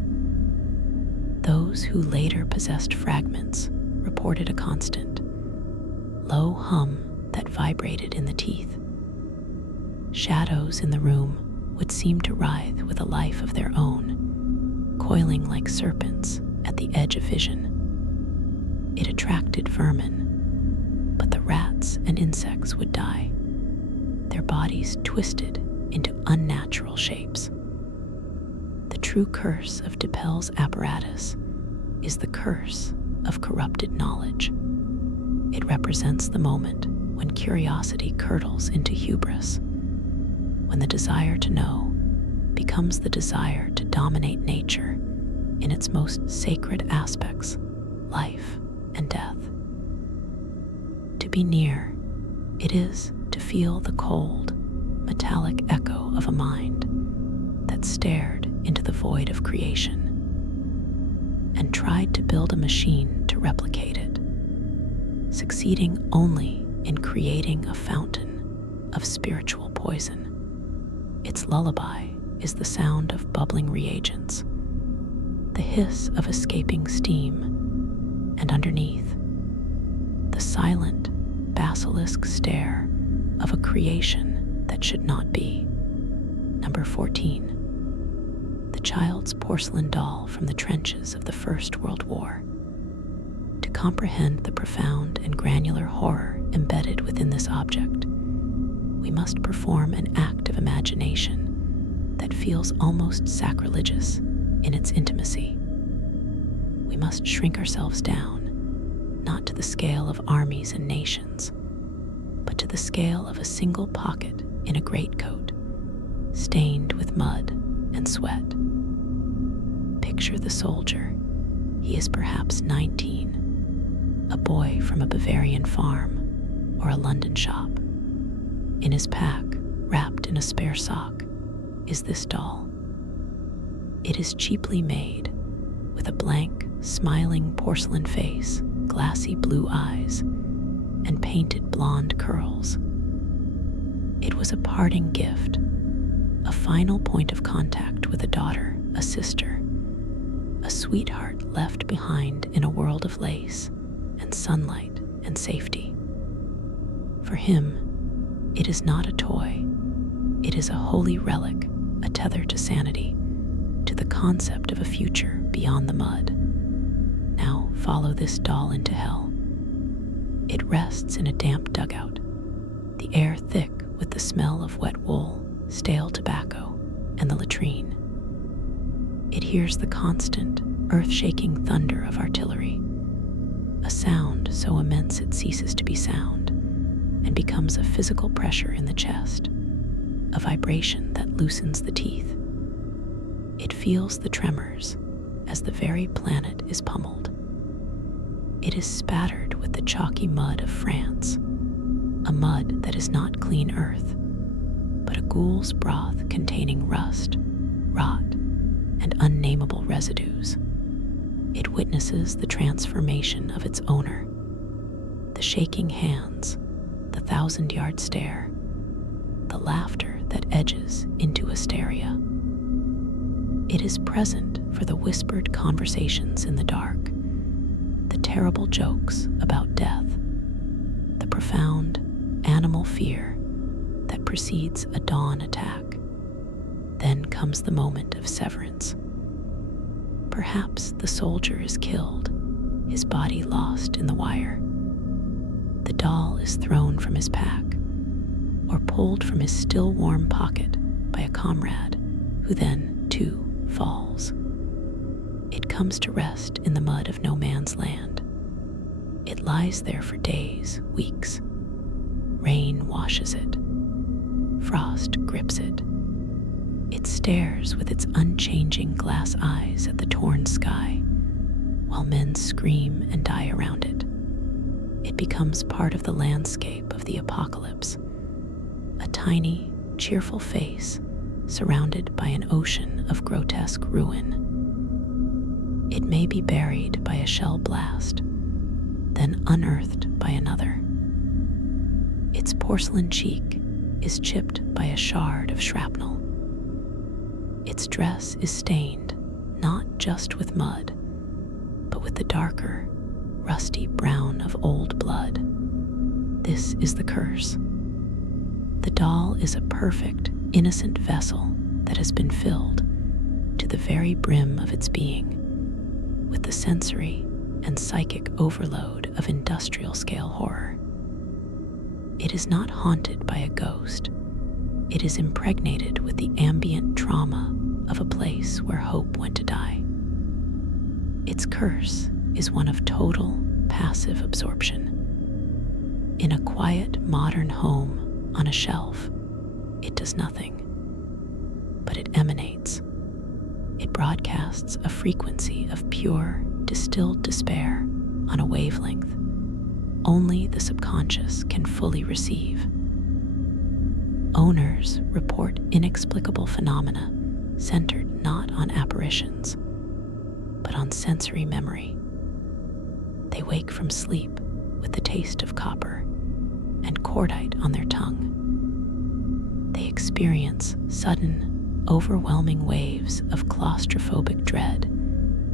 Those who later possessed fragments reported a constant, low hum that vibrated in the teeth. Shadows in the room would seem to writhe with a life of their own, coiling like serpents at the edge of vision. It attracted vermin, but the rats and insects would die, their bodies twisted into unnatural shapes. The true curse of Dipel's apparatus is the curse of corrupted knowledge. It represents the moment when curiosity curdles into hubris, when the desire to know becomes the desire to dominate nature in its most sacred aspects, life and death. To be near, it is to feel the cold, metallic echo of a mind that stared into the void of creation and tried to build a machine to replicate it, succeeding only in creating a fountain of spiritual poison. Its lullaby is the sound of bubbling reagents, the hiss of escaping steam, and underneath, the silent basilisk stare of a creation that should not be. Number 14. The child's porcelain doll from the trenches of the First World War. To comprehend the profound and granular horror embedded within this object, we must perform an act of imagination that feels almost sacrilegious in its intimacy. We must shrink ourselves down, not to the scale of armies and nations, but to the scale of a single pocket in a greatcoat, stained with mud and sweat. Picture the soldier, He is perhaps 19, a boy from a Bavarian farm or a London shop. In his pack, wrapped in a spare sock, is this doll. It is cheaply made, with a blank, smiling porcelain face, glassy blue eyes, and painted blonde curls. It was a parting gift, a final point of contact with a daughter, a sister, a sweetheart left behind in a world of lace and sunlight and safety. For him, it is not a toy. It is a holy relic, a tether to sanity, to the concept of a future beyond the mud. Now follow this doll into hell. It rests in a damp dugout, the air thick with the smell of wet wool, stale tobacco, and the latrine. It hears the constant, earth-shaking thunder of artillery, a sound so immense it ceases to be sound and becomes a physical pressure in the chest, a vibration that loosens the teeth. It feels the tremors as the very planet is pummeled. It is spattered with the chalky mud of France, a mud that is not clean earth, but a ghoul's broth containing rust, rot, and unnameable residues. It witnesses the transformation of its owner, the shaking hands, the 1,000-yard stare, the laughter that edges into hysteria. It is present for the whispered conversations in the dark, the terrible jokes about death, the profound animal fear that precedes a dawn attack. Then comes the moment of severance. Perhaps the soldier is killed, his body lost in the wire. The doll is thrown from his pack, or pulled from his still warm pocket by a comrade, who then, too, falls. It comes to rest in the mud of no man's land. It lies there for days, weeks. Rain washes it. Frost grips it. It stares with its unchanging glass eyes at the torn sky, while men scream and die around it. It becomes part of the landscape of the apocalypse, a tiny, cheerful face surrounded by an ocean of grotesque ruin. It may be buried by a shell blast, then unearthed by another. Its porcelain cheek is chipped by a shard of shrapnel. Its dress is stained not just with mud, but with the darker, rusty brown of old blood. This is the curse. The doll is a perfect, innocent vessel that has been filled to the very brim of its being with the sensory and psychic overload of industrial-scale horror. It is not haunted by a ghost. It is impregnated with the ambient trauma of a place where hope went to die. Its curse is one of total, passive absorption. In a quiet, modern home on a shelf, it does nothing, but it emanates. It broadcasts a frequency of pure, distilled despair on a wavelength only the subconscious can fully receive. Owners report inexplicable phenomena centered not on apparitions, but on sensory memory. They wake from sleep with the taste of copper and cordite on their tongue. They experience sudden, overwhelming waves of claustrophobic dread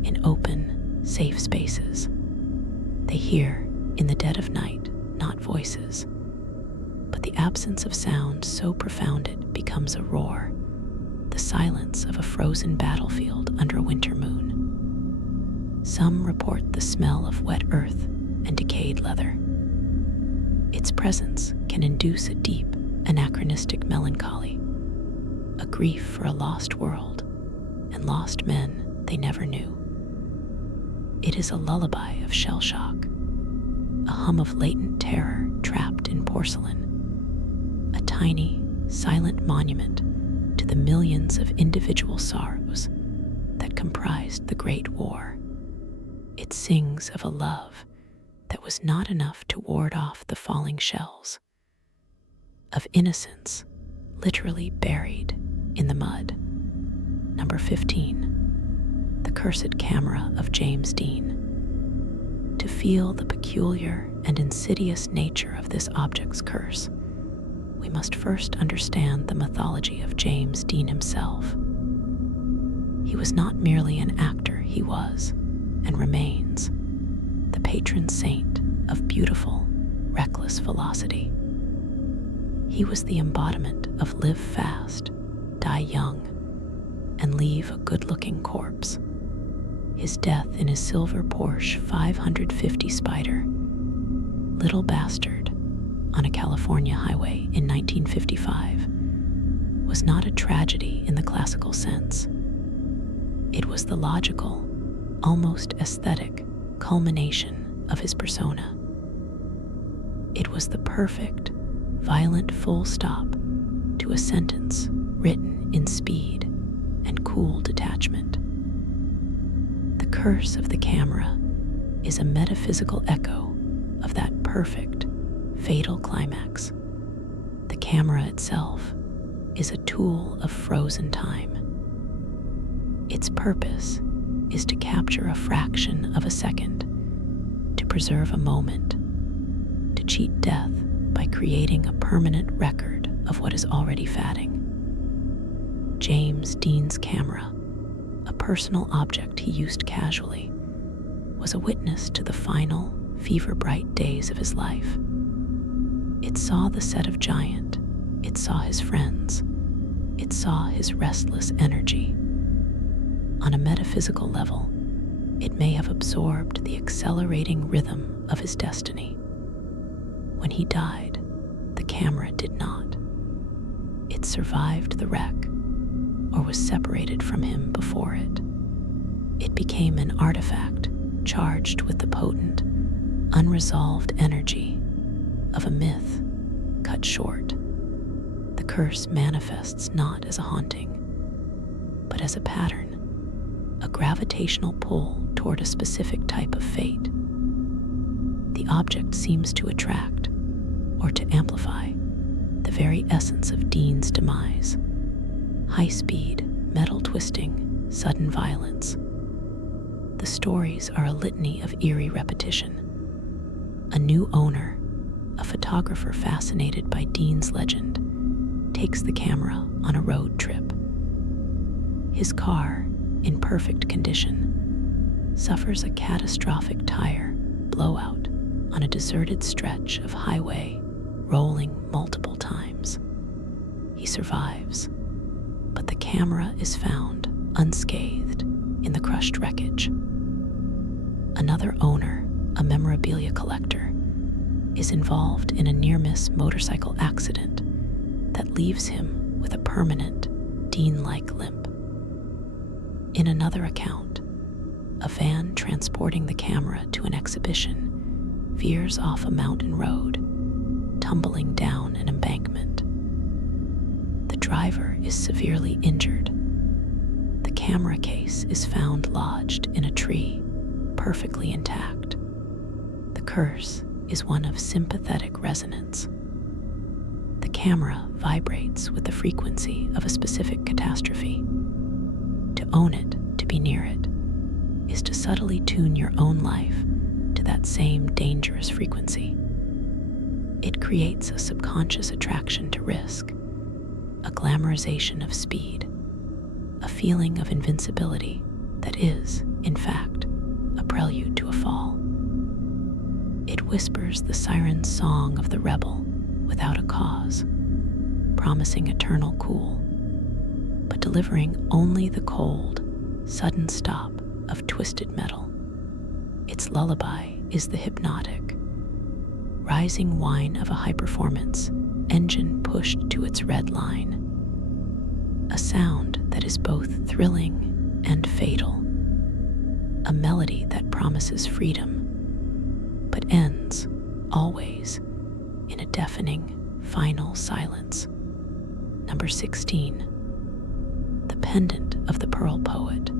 in open, safe spaces. They hear, in the dead of night, not voices, but the absence of sound so profound it becomes a roar, the silence of a frozen battlefield under a winter moon. Some report the smell of wet earth and decayed leather. Its presence can induce a deep, anachronistic melancholy, a grief for a lost world and lost men they never knew. It is a lullaby of shell shock, a hum of latent terror trapped in porcelain, a tiny, silent monument to the millions of individual sorrows that comprised the Great War. It sings of a love that was not enough to ward off the falling shells, of innocence literally buried in the mud. Number 15, the cursed camera of James Dean. To feel the peculiar and insidious nature of this object's curse, we must first understand the mythology of James Dean himself. He was not merely an actor, he was, and remains, the patron saint of beautiful, reckless velocity. He was the embodiment of live fast, die young, and leave a good-looking corpse. His death in his silver Porsche 550 Spider, Little Bastard, on a California highway in 1955, was not a tragedy in the classical sense. It was the logical, almost aesthetic culmination of his persona. It was the perfect, violent full stop to a sentence written in speed and cool detachment. The curse of the camera is a metaphysical echo of that perfect, fatal climax. The camera itself is a tool of frozen time. Its purpose is to capture a fraction of a second, to preserve a moment, to cheat death by creating a permanent record of what is already fading. James Dean's camera, a personal object he used casually, was a witness to the final, fever-bright days of his life. It saw the set of Giant, it saw his friends, it saw his restless energy. On a metaphysical level, it may have absorbed the accelerating rhythm of his destiny. When he died, the camera did not. It survived the wreck, or was separated from him before it. It became an artifact charged with the potent, unresolved energy of a myth cut short. The curse manifests not as a haunting, but as a pattern, a gravitational pull toward a specific type of fate. The object seems to attract, or to amplify, the very essence of Dean's demise. High speed, metal twisting, sudden violence. The stories are a litany of eerie repetition. A new owner, a photographer fascinated by Dean's legend, takes the camera on a road trip. His car, in perfect condition, suffers a catastrophic tire blowout on a deserted stretch of highway, rolling multiple times. He survives, but the camera is found unscathed in the crushed wreckage. Another owner, a memorabilia collector, is involved in a near-miss motorcycle accident that leaves him with a permanent, Dean-like limp. In another account, a van transporting the camera to an exhibition veers off a mountain road, tumbling down an embankment. The driver is severely injured. The camera case is found lodged in a tree, perfectly intact. The curse is one of sympathetic resonance. The camera vibrates with the frequency of a specific catastrophe. To own it, to be near it, is to subtly tune your own life to that same dangerous frequency. It creates a subconscious attraction to risk, a glamorization of speed, a feeling of invincibility that is, in fact, a prelude to a fall. It whispers the siren song of the rebel without a cause, promising eternal cool, but delivering only the cold, sudden stop of twisted metal. Its lullaby is the hypnotic, rising whine of a high-performance engine pushed to its red line, a sound that is both thrilling and fatal, a melody that promises freedom, but ends, always, in a deafening, final silence. Number 16, the pendant of the Pearl Poet.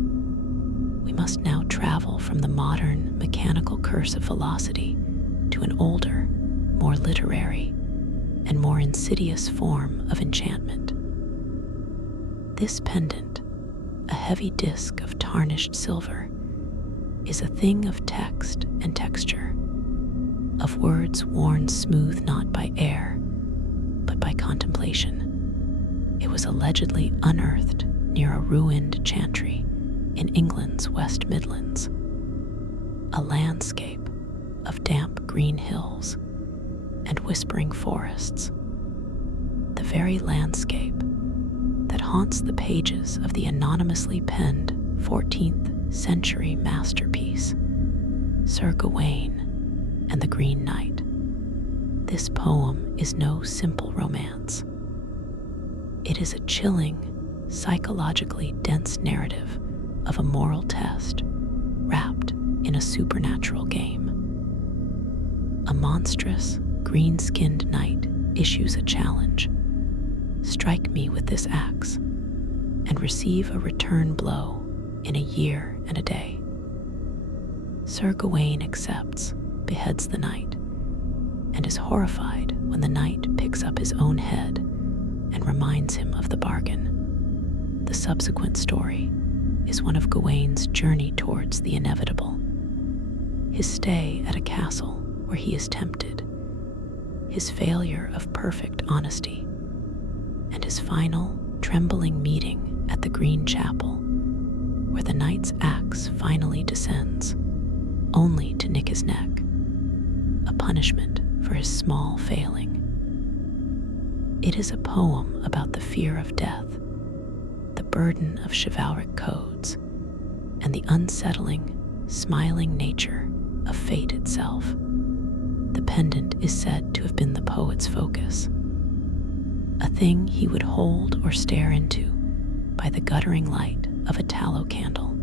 We must now travel from the modern mechanical curse of velocity to an older, more literary, and more insidious form of enchantment. This pendant, a heavy disc of tarnished silver, is a thing of text and texture, of words worn smooth not by air, but by contemplation. It was allegedly unearthed near a ruined chantry in England's West Midlands, a landscape of damp green hills and whispering forests, the very landscape that haunts the pages of the anonymously penned 14th century masterpiece, Sir Gawain and the Green Knight. This poem is no simple romance. It is a chilling, psychologically dense narrative of a moral test wrapped in a supernatural game. A monstrous, green-skinned knight issues a challenge. Strike me with this axe, and receive a return blow in a year and a day. Sir Gawain accepts, beheads the knight, and is horrified when the knight picks up his own head and reminds him of the bargain. The subsequent story is one of Gawain's journey towards the inevitable, his stay at a castle where he is tempted, his failure of perfect honesty, and his final, trembling meeting at the Green Chapel, where the knight's axe finally descends, only to nick his neck, a punishment for his small failing. It is a poem about the fear of death, the burden of chivalric codes, and the unsettling, smiling nature of fate itself. The pendant is said to have been the poet's focus, a thing he would hold or stare into by the guttering light of a tallow candle,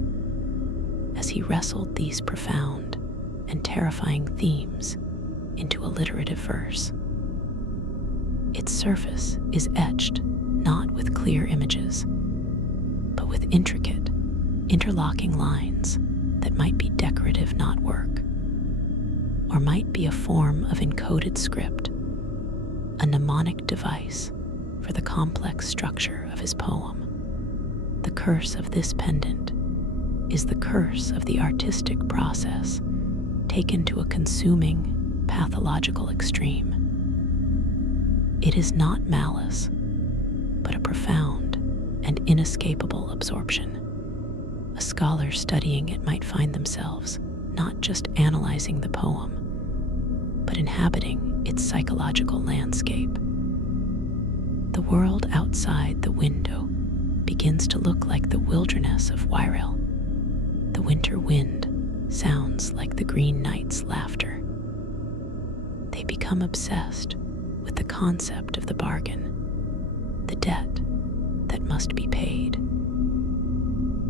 as he wrestled these profound and terrifying themes into alliterative verse. Its surface is etched not with clear images, but with intricate, interlocking lines that might be decorative, not work, or might be a form of encoded script, a mnemonic device for the complex structure of his poem. The curse of this pendant is the curse of the artistic process taken to a consuming, pathological extreme. It is not malice, but a profound and inescapable absorption. A scholar studying it might find themselves not just analyzing the poem, but inhabiting its psychological landscape. The world outside the window begins to look like the wilderness of Wirral. The winter wind sounds like the Green Knight's laughter. They become obsessed with the concept of the bargain, the debt that must be paid.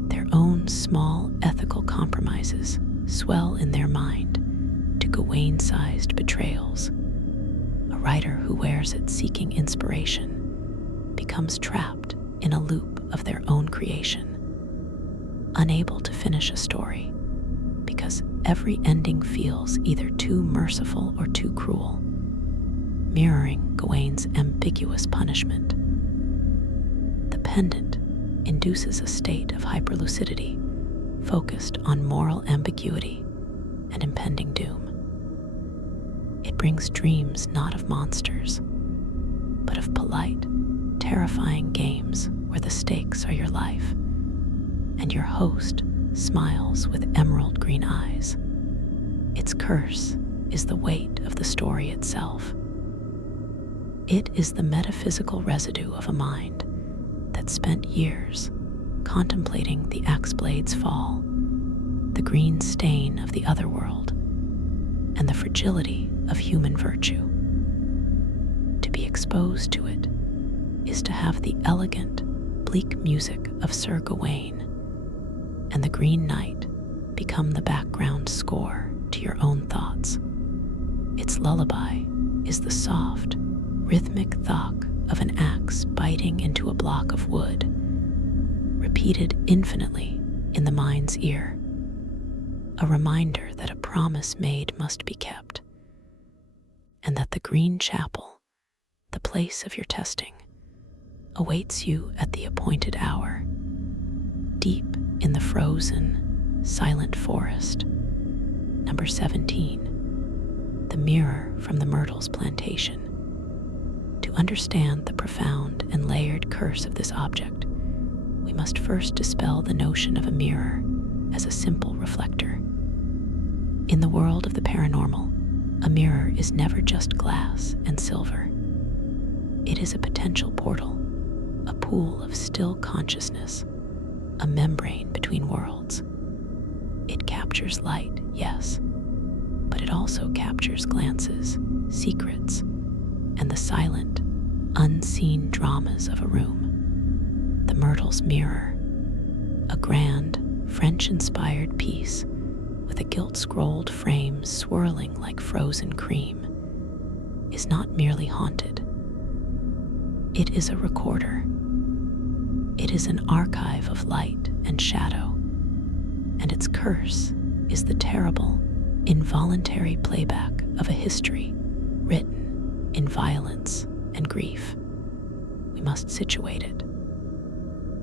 Their own small ethical compromises swell in their mind to Gawain-sized betrayals. A writer who wears it seeking inspiration becomes trapped in a loop of their own creation, unable to finish a story because every ending feels either too merciful or too cruel, mirroring Gawain's ambiguous punishment. The pendant induces a state of hyperlucidity focused on moral ambiguity and impending doom. It brings dreams not of monsters, but of polite, terrifying games where the stakes are your life, and your host smiles with emerald green eyes. Its curse is the weight of the story itself. It is the metaphysical residue of a mind that spent years contemplating the axe blade's fall, the green stain of the otherworld, and the fragility of human virtue. To be exposed to it is to have the elegant, bleak music of Sir Gawain and the Green Knight become the background score to your own thoughts. Its lullaby is the soft, rhythmic thwack of an axe biting into a block of wood, repeated infinitely in the mind's ear. a reminder that a promise made must be kept, and that the green chapel, the place of your testing, awaits you at the appointed hour, deep in the frozen, silent forest. Number 17, the mirror from the Myrtle's plantation. To understand the profound and layered curse of this object, we must first dispel the notion of a mirror as a simple reflector. In the world of the paranormal, a mirror is never just glass and silver. It is a potential portal, a pool of still consciousness, a membrane between worlds. It captures light, yes, but it also captures glances, secrets, and the silent, unseen dramas of a room. The Myrtle's Mirror, a grand, French-inspired piece with a gilt-scrolled frame swirling like frozen cream, is not merely haunted. It is a recorder. It is an archive of light and shadow, and its curse is the terrible, involuntary playback of a history written in violence and grief. We must situate it.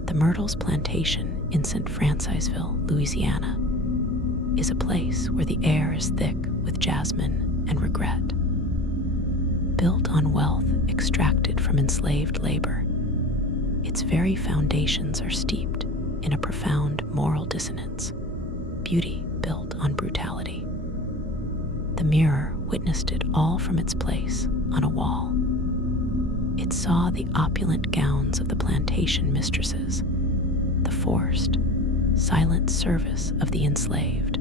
The Myrtle's plantation in St. Francisville, Louisiana, is a place where the air is thick with jasmine and regret. Built on wealth extracted from enslaved labor, its very foundations are steeped in a profound moral dissonance, beauty built on brutality. The mirror witnessed it all from its place on a wall. It saw the opulent gowns of the plantation mistresses, the forced, silent service of the enslaved,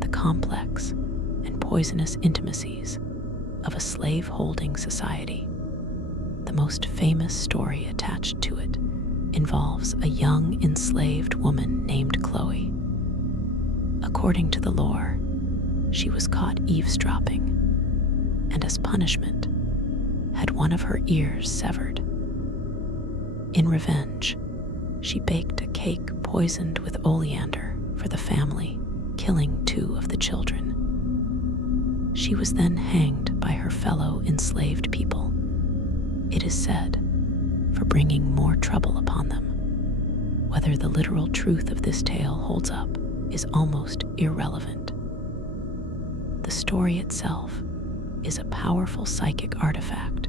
the complex and poisonous intimacies of a slave-holding society. The most famous story attached to it involves a young enslaved woman named Chloe. According to the lore, she was caught eavesdropping, and as punishment, had one of her ears severed. In revenge, she baked a cake poisoned with oleander for the family, killing 2 of the children. She was then hanged by her fellow enslaved people, it is said, for bringing more trouble upon them. Whether the literal truth of this tale holds up is almost irrelevant. The story itself is a powerful psychic artifact,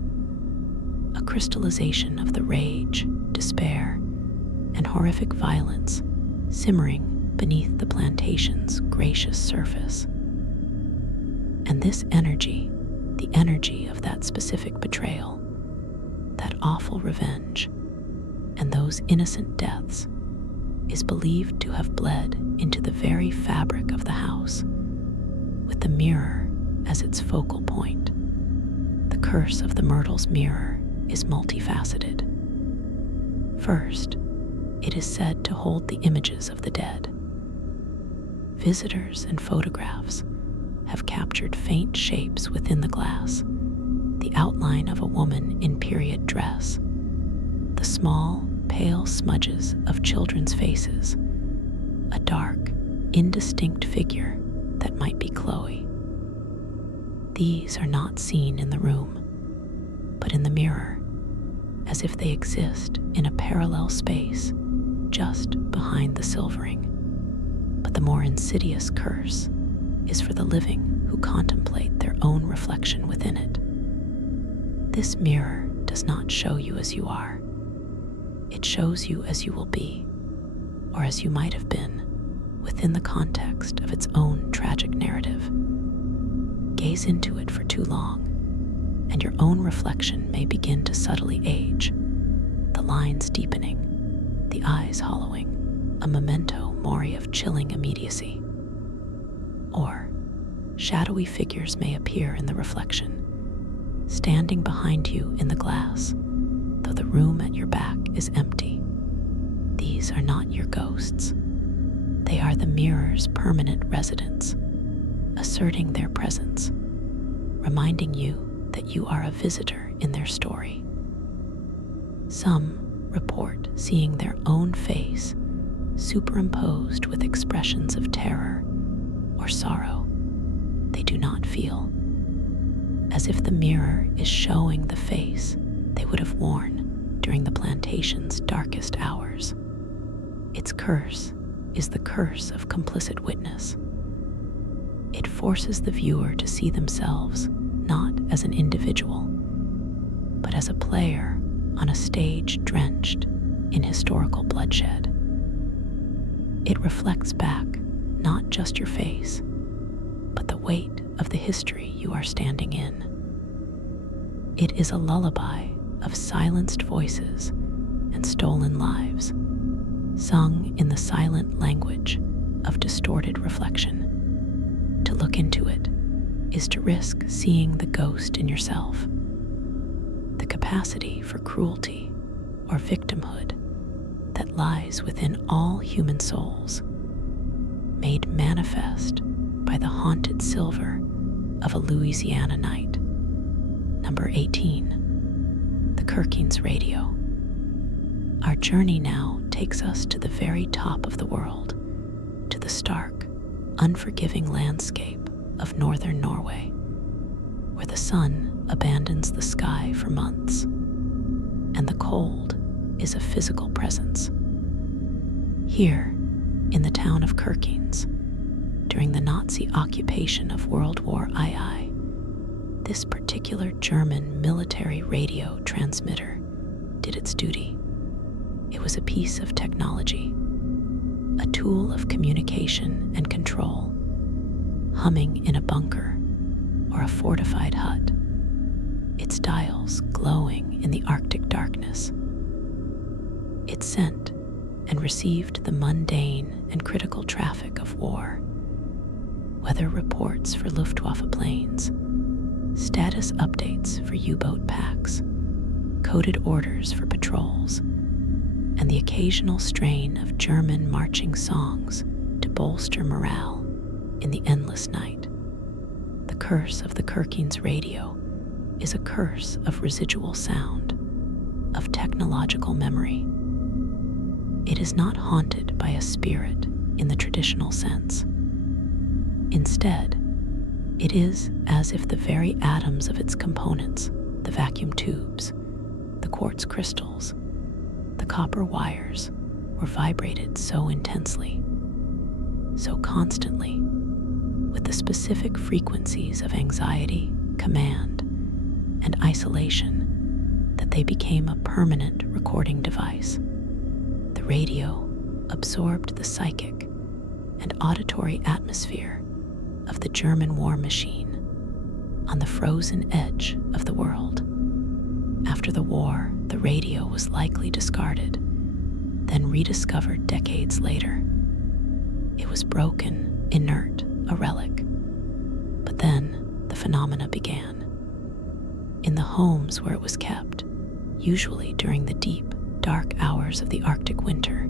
a crystallization of the rage, despair, and horrific violence simmering beneath the plantation's gracious surface. And this energy, the energy of that specific betrayal, that awful revenge, and those innocent deaths, is believed to have bled into the very fabric of the house, with the mirror as its focal point. The curse of the Myrtle's Mirror is multifaceted. First, it is said to hold the images of the dead. Visitors and photographs have captured faint shapes within the glass, the outline of a woman in period dress, the small, pale smudges of children's faces, a dark, indistinct figure that might be Chloe. These are not seen in the room, but in the mirror, as if they exist in a parallel space just behind the silvering. But the more insidious curse is for the living who contemplate their own reflection within it. This mirror does not show you as you are. It shows you as you will be, or as you might have been, within the context of its own tragic narrative. Gaze into it for too long, and your own reflection may begin to subtly age, the lines deepening, the eyes hollowing, a memento mori of chilling immediacy. Or, shadowy figures may appear in the reflection, standing behind you in the glass, though the room at your back is empty. These are not your ghosts. They are the mirror's permanent residents, asserting their presence, reminding you that you are a visitor in their story. Some report seeing their own face superimposed with expressions of terror, or sorrow they do not feel, as if the mirror is showing the face they would have worn during the plantation's darkest hours. Its curse is the curse of complicit witness. It forces the viewer to see themselves not as an individual, but as a player on a stage drenched in historical bloodshed. It reflects back not just your face, but the weight of the history you are standing in. It is a lullaby of silenced voices and stolen lives, sung in the silent language of distorted reflection. To look into it is to risk seeing the ghost in yourself, the capacity for cruelty or victimhood that lies within all human souls, made manifest by the haunted silver of a Louisiana night. Number 18, the Kirkines Radio. Our journey now takes us to the very top of the world, to the stark, unforgiving landscape of northern Norway, where the sun abandons the sky for months, and the cold is a physical presence. Here, in the town of Kirkines, during the Nazi occupation of World War II, this particular German military radio transmitter did its duty. It was a piece of technology, a tool of communication and control, humming in a bunker or a fortified hut, its dials glowing in the Arctic darkness. It sent and received the mundane and critical traffic of war, weather reports for Luftwaffe planes, status updates for U-boat packs, coded orders for patrols, and the occasional strain of German marching songs to bolster morale in the endless night. The curse of the Kirkines Radio is a curse of residual sound, of technological memory. It is not haunted by a spirit in the traditional sense. Instead, it is as if the very atoms of its components, the vacuum tubes, the quartz crystals, the copper wires, were vibrated so intensely, so constantly, with the specific frequencies of anxiety, command, and isolation, that they became a permanent recording device. The radio absorbed the psychic and auditory atmosphere of the German war machine on the frozen edge of the world. After the war, the radio was likely discarded, then rediscovered decades later. It was broken, inert, a relic. But then the phenomena began. In the homes where it was kept, usually during the deep, dark hours of the Arctic winter,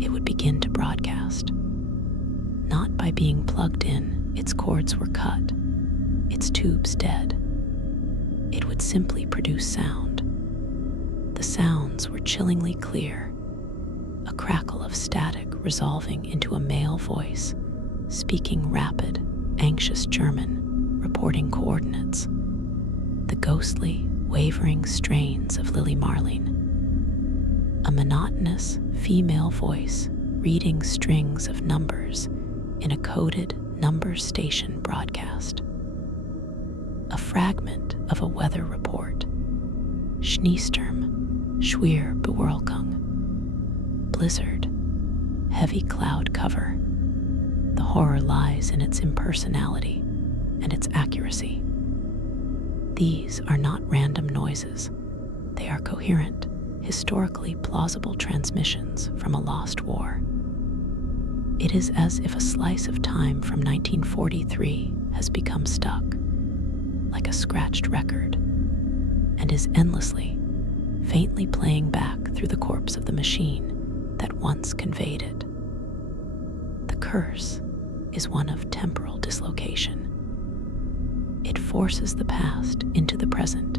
it would begin to broadcast. Not by being plugged in, its cords were cut, its tubes dead. It would simply produce sound. The sounds were chillingly clear, a crackle of static resolving into a male voice, speaking rapid, anxious German, reporting coordinates. The ghostly, wavering strains of Lily Marleen. A monotonous female voice reading strings of numbers in a coded number station broadcast. A fragment of a weather report. Schneesturm, schwer Bewölkung. Blizzard, heavy cloud cover. The horror lies in its impersonality and its accuracy. These are not random noises. They are coherent, historically plausible transmissions from a lost war. It is as if a slice of time from 1943 has become stuck, like a scratched record, and is endlessly, faintly playing back through the corpse of the machine that once conveyed it. The curse is one of temporal dislocation. It forces the past into the present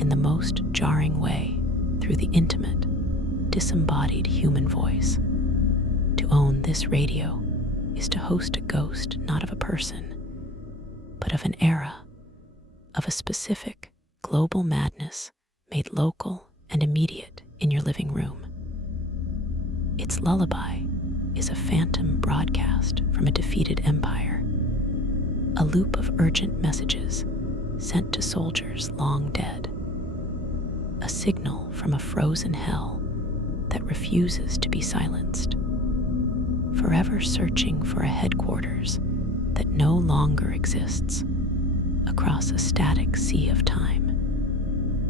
in the most jarring way through the intimate, disembodied human voice. To own this radio is to host a ghost not of a person, but of an era, of a specific global madness made local and immediate in your living room. Its lullaby is a phantom broadcast from a defeated empire, a loop of urgent messages sent to soldiers long dead, a signal from a frozen hell that refuses to be silenced, forever searching for a headquarters that no longer exists across a static sea of time.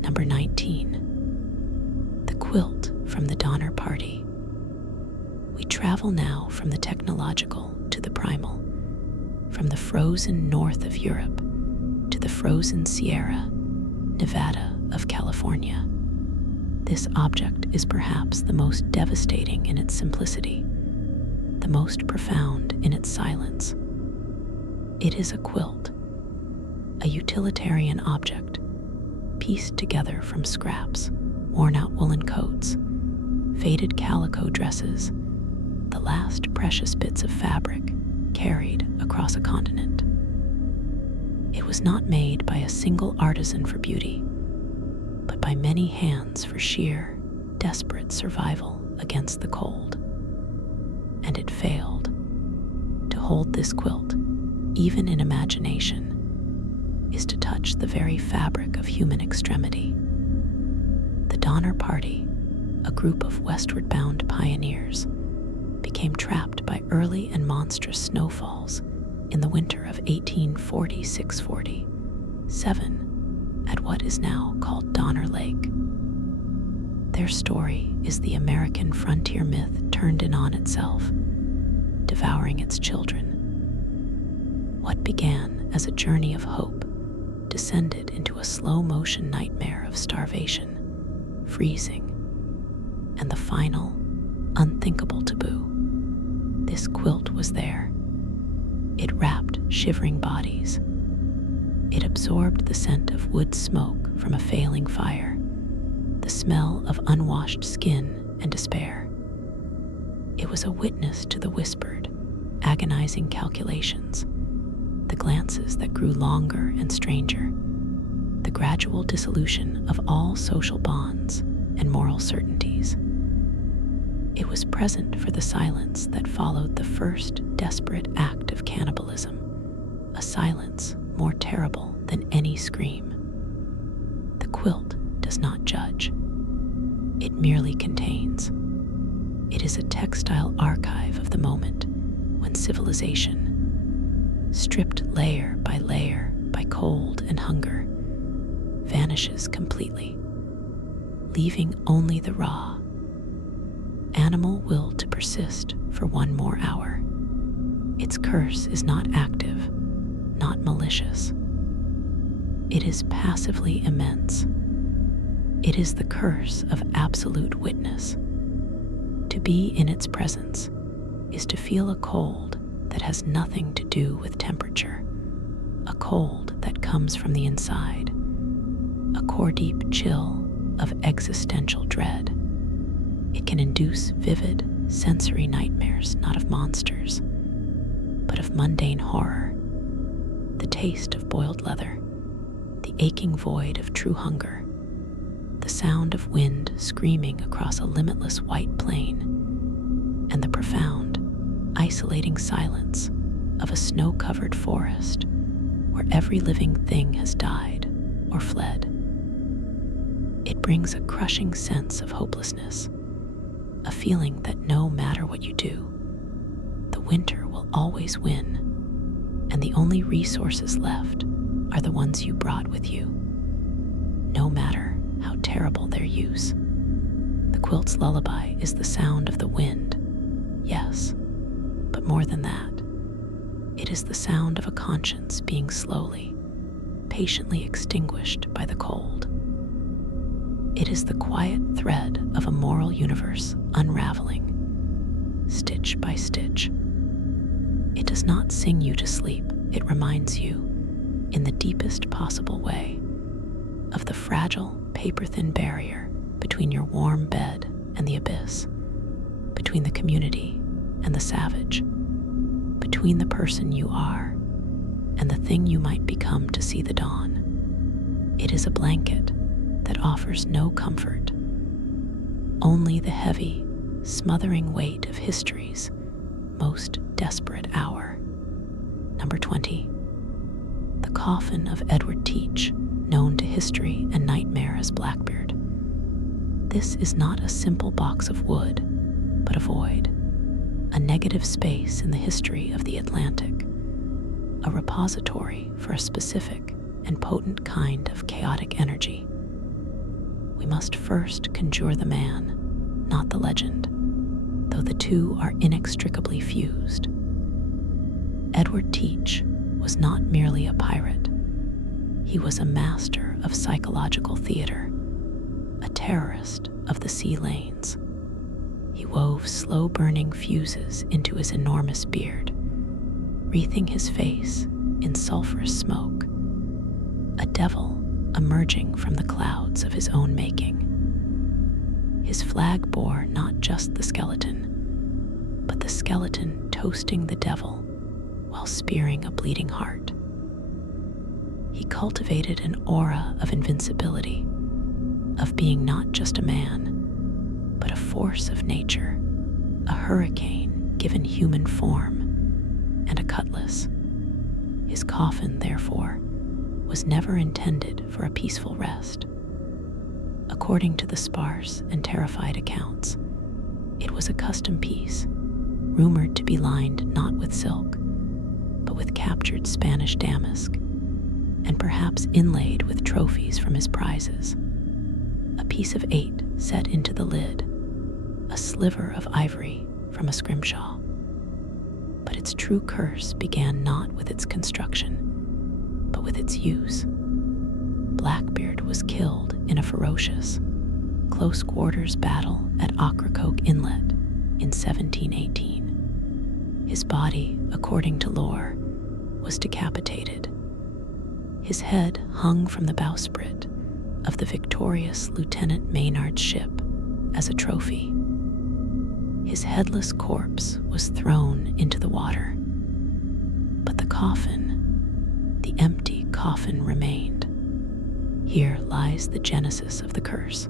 Number 19. The quilt from the Donner Party. We travel now from the technological to the primal, from the frozen north of Europe to the frozen Sierra Nevada of California. This object is perhaps the most devastating in its simplicity, the most profound in its silence. It is a quilt, a utilitarian object pieced together from scraps, worn-out woolen coats, faded calico dresses, the last precious bits of fabric carried across a continent. It was not made by a single artisan for beauty, but by many hands for sheer, desperate survival against the cold. And it failed. To hold this quilt, even in imagination, is to touch the very fabric of human extremity. The Donner Party, a group of westward-bound pioneers, became trapped by early and monstrous snowfalls in the winter of 1846-47 at what is now called Donner Lake. Their story is the American frontier myth turned in on itself, devouring its children. What began as a journey of hope descended into a slow-motion nightmare of starvation, freezing, and the final, unthinkable taboo. This quilt was there. It wrapped shivering bodies. It absorbed the scent of wood smoke from a failing fire, the smell of unwashed skin and despair. It was a witness to the whispered, agonizing calculations, the glances that grew longer and stranger, the gradual dissolution of all social bonds and moral certainties. It was present for the silence that followed the first desperate act of cannibalism, a silence more terrible than any scream. The quilt does not judge. It merely contains. It is a textile archive of the moment when civilization, stripped layer by cold and hunger, vanishes completely, leaving only the raw, animal will to persist for one more hour. Its curse is not active, not malicious. It is passively immense. It is the curse of absolute witness. To be in its presence is to feel a cold that has nothing to do with temperature, a cold that comes from the inside, a core-deep chill of existential dread. It can induce vivid, sensory nightmares not of monsters, but of mundane horror, the taste of boiled leather, the aching void of true hunger, the sound of wind screaming across a limitless white plain, and the profound, isolating silence of a snow-covered forest where every living thing has died or fled. It brings a crushing sense of hopelessness, a feeling that no matter what you do, the winter will always win, and the only resources left are the ones you brought with you, no matter how terrible their use. The quilt's lullaby is the sound of the wind, yes, but more than that, it is the sound of a conscience being slowly, patiently extinguished by the cold. It is the quiet thread of a moral universe unraveling, stitch by stitch. It does not sing you to sleep. It reminds you, in the deepest possible way, of the fragile, paper-thin barrier between your warm bed and the abyss, between the community and the savage, between the person you are and the thing you might become to see the dawn. It is a blanket that offers no comfort, only the heavy, smothering weight of history's most desperate hour. Number 20. The coffin of Edward Teach, known to history and nightmare as Blackbeard. This is not a simple box of wood, but a void, a negative space in the history of the Atlantic, a repository for a specific and potent kind of chaotic energy. We must first conjure the man, not the legend, though the two are inextricably fused. Edward Teach was not merely a pirate. He was a master of psychological theater, a terrorist of the sea lanes. He wove slow-burning fuses into his enormous beard, wreathing his face in sulphurous smoke, a devil emerging from the clouds of his own making. His flag bore not just the skeleton, but the skeleton toasting the devil while spearing a bleeding heart. He cultivated an aura of invincibility, of being not just a man, but a force of nature, a hurricane given human form, and a cutlass. His coffin, therefore, was never intended for a peaceful rest. According to the sparse and terrified accounts, it was a custom piece, rumored to be lined not with silk, but with captured Spanish damask, and perhaps inlaid with trophies from his prizes. A piece of 8 set into the lid, a sliver of ivory from a scrimshaw. But its true curse began not with its construction, but with its use. Blackbeard was killed in a ferocious, close-quarters battle at Ocracoke Inlet in 1718. His body, according to lore, was decapitated. His head hung from the bowsprit of the victorious Lieutenant Maynard's ship as a trophy. His headless corpse was thrown into the water. But the coffin, the empty coffin, remained. Here lies the genesis of the curse.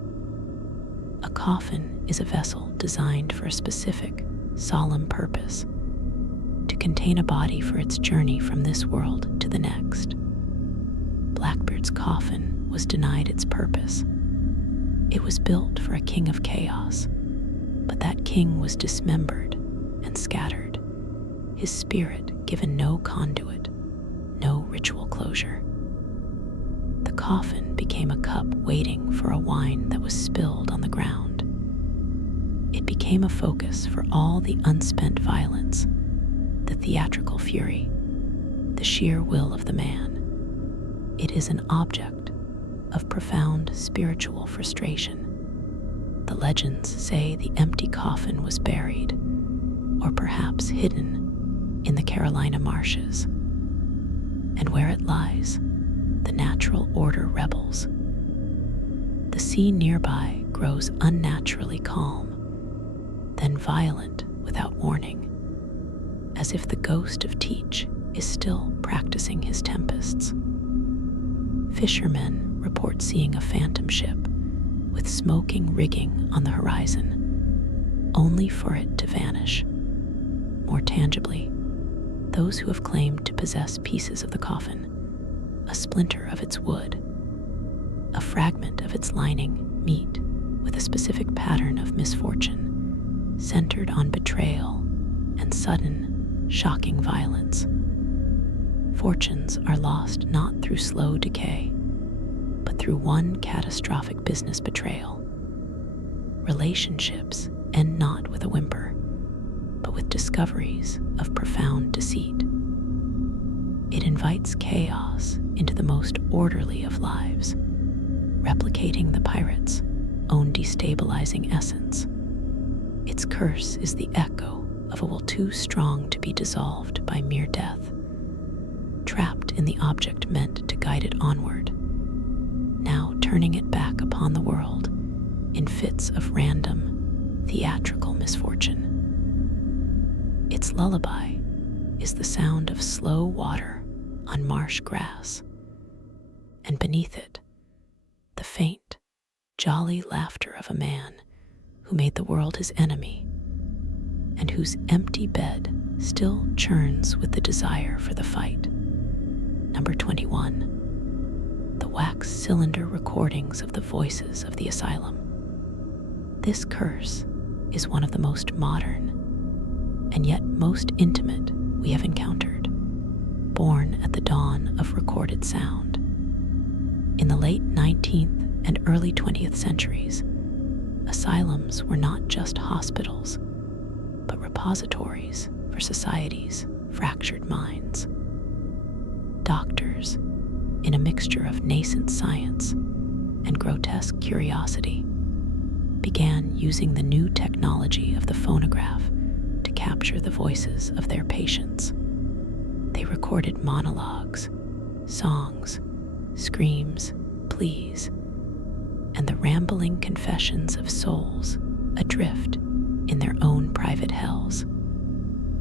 A coffin is a vessel designed for a specific, solemn purpose, to contain a body for its journey from this world to the next. Blackbeard's coffin was denied its purpose. It was built for a king of chaos, but that king was dismembered and scattered, his spirit given no conduit, no ritual closure. The coffin became a cup waiting for a wine that was spilled on the ground. It became a focus for all the unspent violence, the theatrical fury, the sheer will of the man. It is an object of profound spiritual frustration. The legends say the empty coffin was buried, or perhaps hidden, in the Carolina marshes. And where it lies, the natural order rebels. The sea nearby grows unnaturally calm, then violent without warning, as if the ghost of Teach is still practicing his tempests. Fishermen report seeing a phantom ship with smoking rigging on the horizon, only for it to vanish. More tangibly, those who have claimed to possess pieces of the coffin, a splinter of its wood, a fragment of its lining, meet with a specific pattern of misfortune, centered on betrayal and sudden, shocking violence. Fortunes are lost not through slow decay, but through one catastrophic business betrayal. Relationships end not with a whimper, but with discoveries of profound deceit. It invites chaos into the most orderly of lives, replicating the pirate's own destabilizing essence. Its curse is the echo of a will too strong to be dissolved by mere death, trapped in the object meant to guide it onward, now turning it back upon the world in fits of random, theatrical misfortune. Its lullaby, is the sound of slow water on marsh grass, and beneath it, the faint, jolly laughter of a man who made the world his enemy and whose empty bed still churns with the desire for the fight. Number 21. The wax cylinder recordings of the voices of the asylum. This curse is one of the most modern and yet most intimate we have encountered, born at the dawn of recorded sound. In the late 19th and early 20th centuries, asylums were not just hospitals, but repositories for society's fractured minds. Doctors, in a mixture of nascent science and grotesque curiosity, began using the new technology of the phonograph to capture the voices of their patients. They recorded monologues, songs, screams, pleas, and the rambling confessions of souls adrift in their own private hells.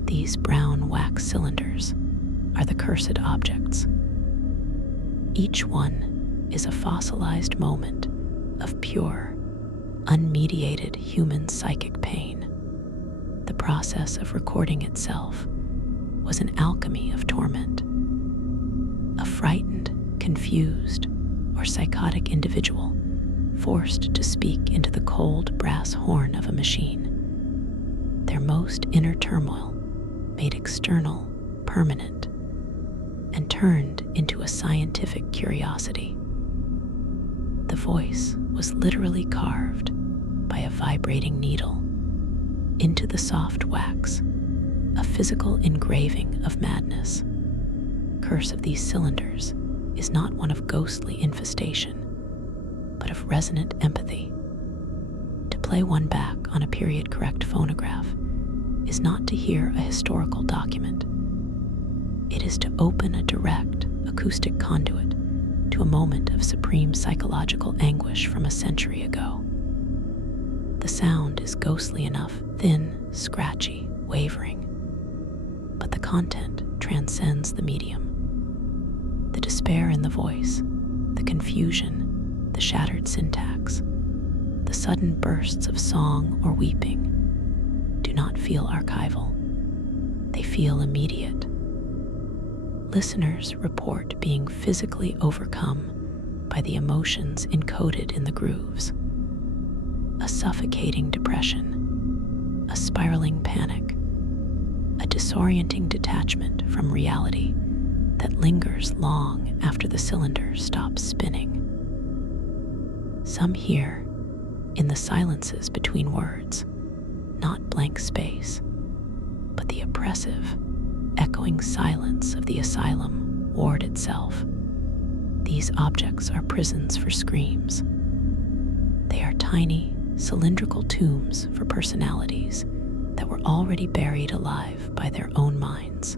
These brown wax cylinders are the cursed objects. Each one is a fossilized moment of pure, unmediated human psychic pain. The process of recording itself was an alchemy of torment. A frightened, confused, or psychotic individual forced to speak into the cold brass horn of a machine. Their most inner turmoil made external permanent and turned into a scientific curiosity. The voice was literally carved by a vibrating needle into the soft wax, a physical engraving of madness. Curse of these cylinders is not one of ghostly infestation, but of resonant empathy. To play one back on a period-correct phonograph is not to hear a historical document. It is to open a direct, acoustic conduit to a moment of supreme psychological anguish from a century ago. The sound is ghostly enough, thin, scratchy, wavering, but the content transcends the medium. The despair in the voice, the confusion, the shattered syntax, the sudden bursts of song or weeping do not feel archival. They feel immediate. Listeners report being physically overcome by the emotions encoded in the grooves. A suffocating depression, a spiraling panic, a disorienting detachment from reality that lingers long after the cylinder stops spinning. Some hear, in the silences between words, not blank space, but the oppressive, echoing silence of the asylum ward itself. These objects are prisons for screams. They are tiny, cylindrical tombs for personalities that were already buried alive by their own minds,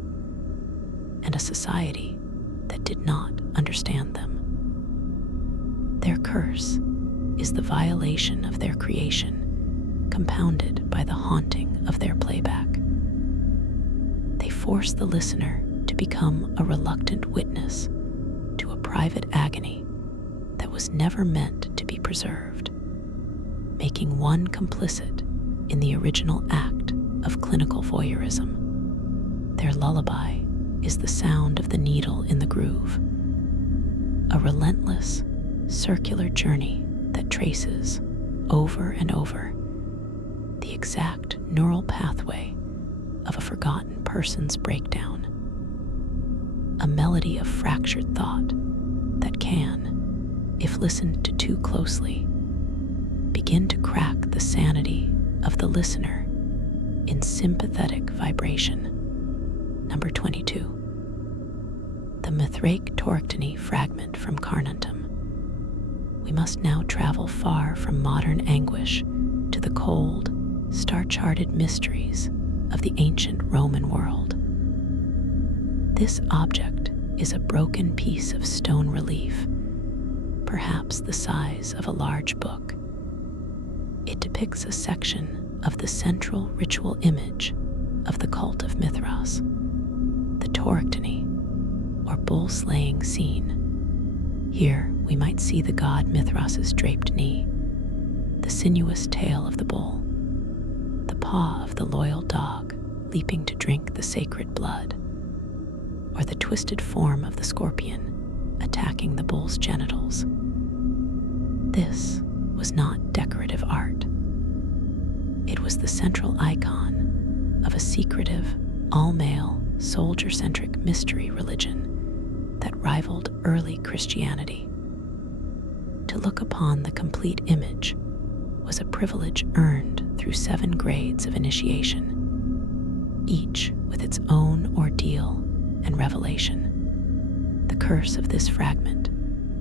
and a society that did not understand them. Their curse is the violation of their creation, compounded by the haunting of their playback. They force the listener to become a reluctant witness to a private agony that was never meant to be preserved, making one complicit in the original act of clinical voyeurism. Their lullaby is the sound of the needle in the groove, a relentless, circular journey that traces, over and over, the exact neural pathway of a forgotten person's breakdown. A melody of fractured thought that can, if listened to too closely, begin to crack the sanity of the listener in sympathetic vibration. Number 22. The Mithraic Torctony fragment from Carnuntum. We must now travel far from modern anguish to the cold, star-charted mysteries of the ancient Roman world. This object is a broken piece of stone relief, perhaps the size of a large book. It depicts a section of the central ritual image of the cult of Mithras, the Torictony, or bull-slaying scene. Here we might see the god Mithras's draped knee, the sinuous tail of the bull, the paw of the loyal dog leaping to drink the sacred blood, or the twisted form of the scorpion attacking the bull's genitals. This was not decorative art. It was the central icon of a secretive, all-male, soldier-centric mystery religion that rivaled early Christianity. To look upon the complete image was a privilege earned through 7 grades of initiation, each with its own ordeal and revelation. The curse of this fragment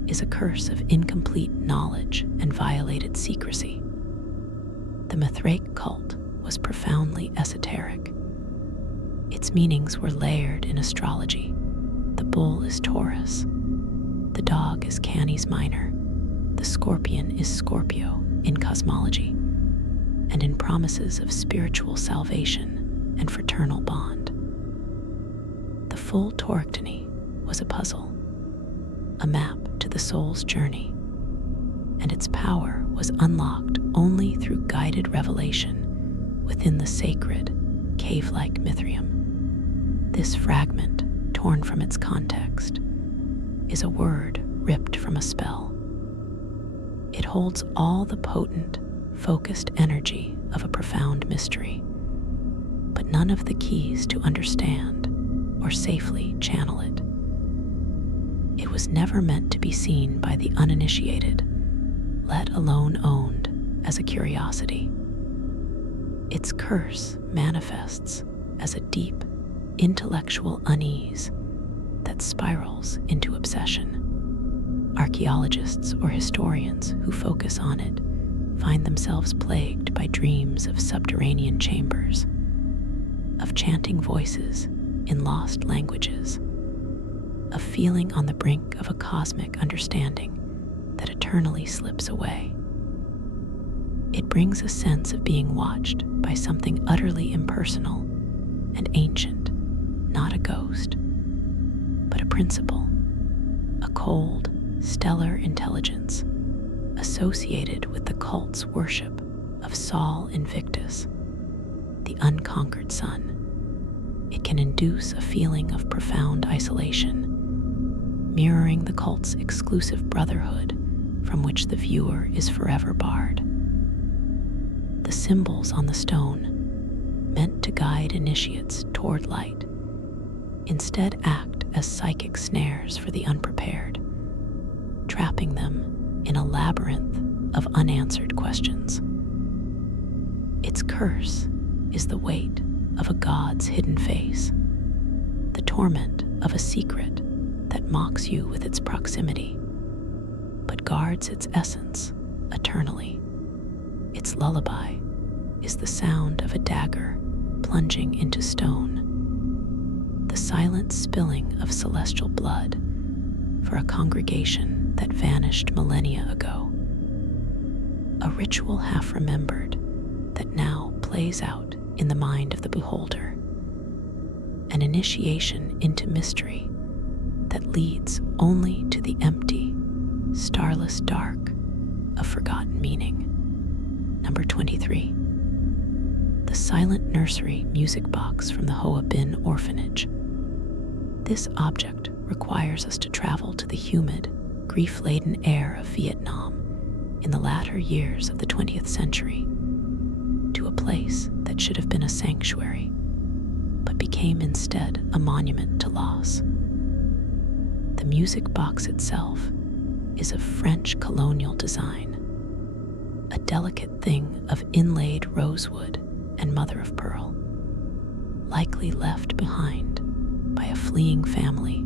is a curse of incomplete knowledge and violated secrecy. The Mithraic cult was profoundly esoteric. Its meanings were layered in astrology. The bull is Taurus, the dog is Canis Minor, the scorpion is Scorpio in cosmology, and in promises of spiritual salvation and fraternal bond. The full Torictony was a puzzle, a map to the soul's journey, and its power was unlocked only through guided revelation within the sacred, cave-like Mithrium. This fragment, torn from its context, is a word ripped from a spell. It holds all the potent, focused energy of a profound mystery, but none of the keys to understand or safely channel it. It was never meant to be seen by the uninitiated, let alone owned as a curiosity. Its curse manifests as a deep, intellectual unease that spirals into obsession. Archaeologists or historians who focus on it find themselves plagued by dreams of subterranean chambers, of chanting voices in lost languages, of feeling on the brink of a cosmic understanding that eternally slips away. It brings a sense of being watched by something utterly impersonal and ancient, not a ghost, but a principle, a cold, stellar intelligence associated with the cult's worship of Sol Invictus, the unconquered sun. It can induce a feeling of profound isolation, mirroring the cult's exclusive brotherhood from which the viewer is forever barred. The symbols on the stone, meant to guide initiates toward light, instead act as psychic snares for the unprepared, trapping them in a labyrinth of unanswered questions. Its curse is the weight of a god's hidden face, the torment of a secret that mocks you with its proximity, but guards its essence eternally. Its lullaby is the sound of a dagger plunging into stone, the silent spilling of celestial blood for a congregation that vanished millennia ago. A ritual half remembered that now plays out in the mind of the beholder, an initiation into mystery that leads only to the empty, starless dark of forgotten meaning. Number 23. The silent nursery music box from the Hoa Binh orphanage. This object requires us to travel to the humid, grief-laden air of Vietnam in the latter years of the 20th century, to a place that should have been a sanctuary, but became instead a monument to loss. The music box itself is of French colonial design, a delicate thing of inlaid rosewood and mother of pearl, likely left behind by a fleeing family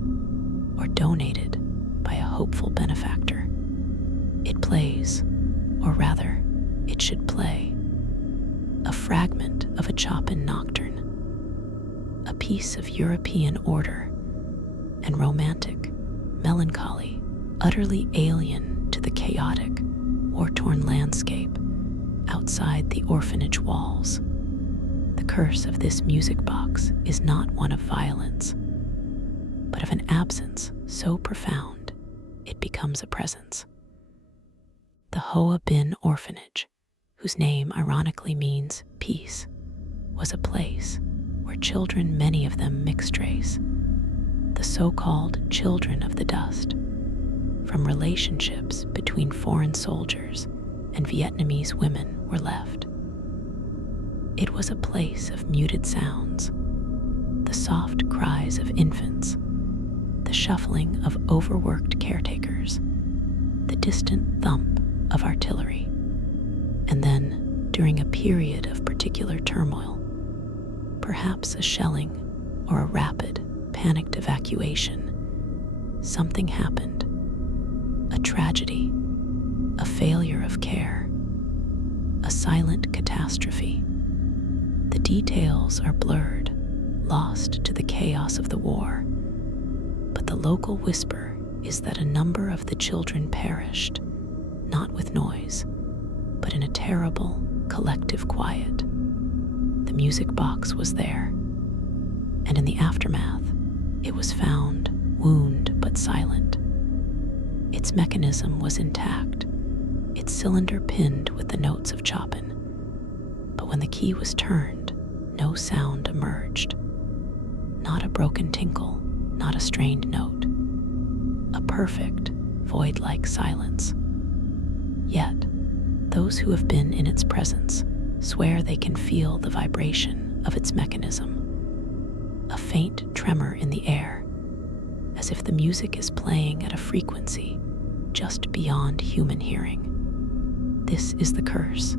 or donated by a hopeful benefactor. It plays, or rather, it should play, a fragment of a Chopin nocturne, a piece of European order and romantic melancholy, utterly alien to the chaotic, war-torn landscape outside the orphanage walls. The curse of this music box is not one of violence, but of an absence so profound it becomes a presence. The Hoa Bin Orphanage, whose name ironically means peace, was a place where children, many of them mixed race, the so-called children of the dust, from relationships between foreign soldiers and Vietnamese women, were left. It was a place of muted sounds, the soft cries of infants, the shuffling of overworked caretakers, the distant thump of artillery, and then, during a period of particular turmoil, perhaps a shelling or a rapid, panicked evacuation, something happened. A tragedy, a failure of care, a silent catastrophe. The details are blurred, lost to the chaos of the war, but the local whisper is that a number of the children perished, not with noise, but in a terrible, collective quiet. The music box was there, and in the aftermath, it was found, wound but silent. Its mechanism was intact, its cylinder pinned with the notes of Chopin. But when the key was turned, no sound emerged. Not a broken tinkle, not a strained note. A perfect, void-like silence. Yet, those who have been in its presence swear they can feel the vibration of its mechanism. A faint tremor in the air, as if the music is playing at a frequency just beyond human hearing. This is the curse.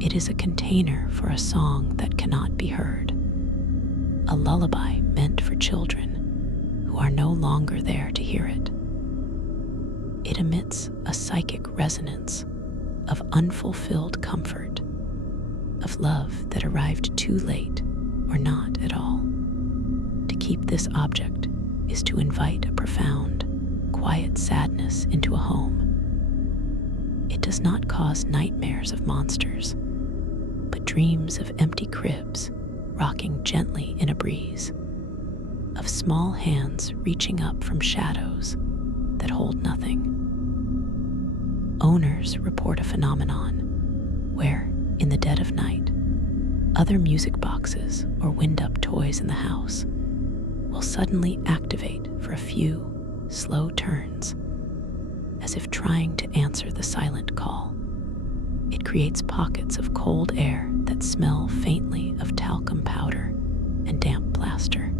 It is a container for a song that cannot be heard. A lullaby meant for children who are no longer there to hear it. It emits a psychic resonance of unfulfilled comfort, of love that arrived too late or not at all. To keep this object is to invite a profound, quiet sadness into a home. It does not cause nightmares of monsters, but dreams of empty cribs rocking gently in a breeze, of small hands reaching up from shadows that hold nothing. Owners report a phenomenon where, in the dead of night, other music boxes or wind-up toys in the house will suddenly activate for a few slow turns, as if trying to answer the silent call. It creates pockets of cold air that smell faintly of talcum powder and damp plaster.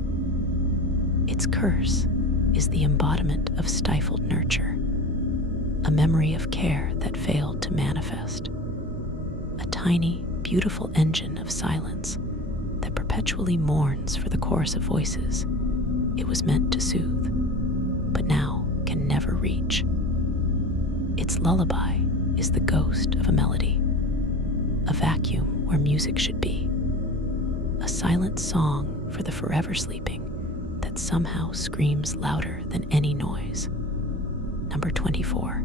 Its curse is the embodiment of stifled nurture, a memory of care that failed to manifest, a tiny, beautiful engine of silence that perpetually mourns for the chorus of voices it was meant to soothe, but now can never reach. Its lullaby is the ghost of a melody, a vacuum where music should be, a silent song for the forever sleeping that somehow screams louder than any noise. Number 24.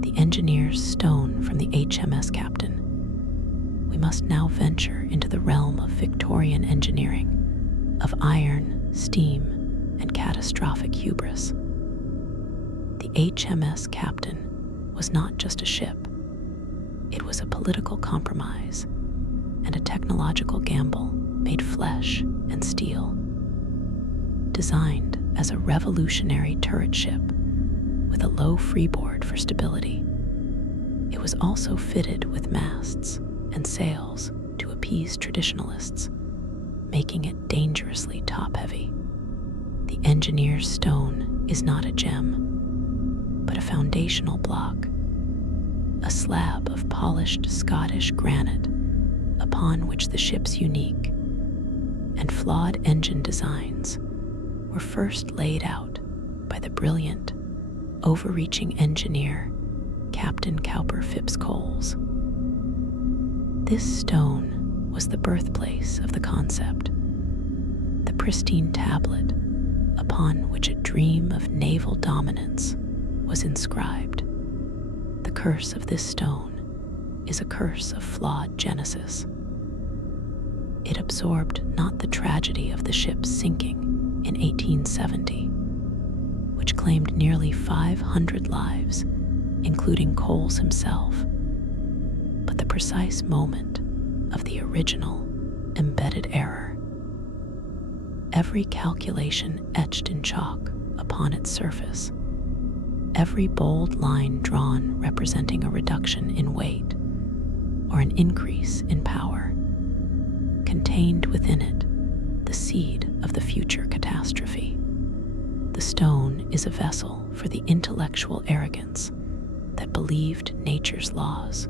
The engineer's stone from the HMS Captain. We must now venture into the realm of Victorian engineering, of iron, steam, and catastrophic hubris. The HMS Captain was not just a ship. It was a political compromise and a technological gamble made flesh and steel. Designed as a revolutionary turret ship with a low freeboard for stability, it was also fitted with masts and sails to appease traditionalists, making it dangerously top-heavy. The engineer's stone is not a gem, but a foundational block, a slab of polished Scottish granite upon which the ship's unique and flawed engine designs were first laid out by the brilliant, overreaching engineer Captain Cowper Phipps Coles. This stone was the birthplace of the concept, the pristine tablet upon which a dream of naval dominance was inscribed. The curse of this stone is a curse of flawed genesis. It absorbed not the tragedy of the ship's sinking in 1870, which claimed nearly 500 lives, including Coles himself. But the precise moment of the original embedded error, every calculation etched in chalk upon its surface, every bold line drawn representing a reduction in weight or an increase in power, contained within it the seed of the future catastrophe. The stone is a vessel for the intellectual arrogance that believed nature's laws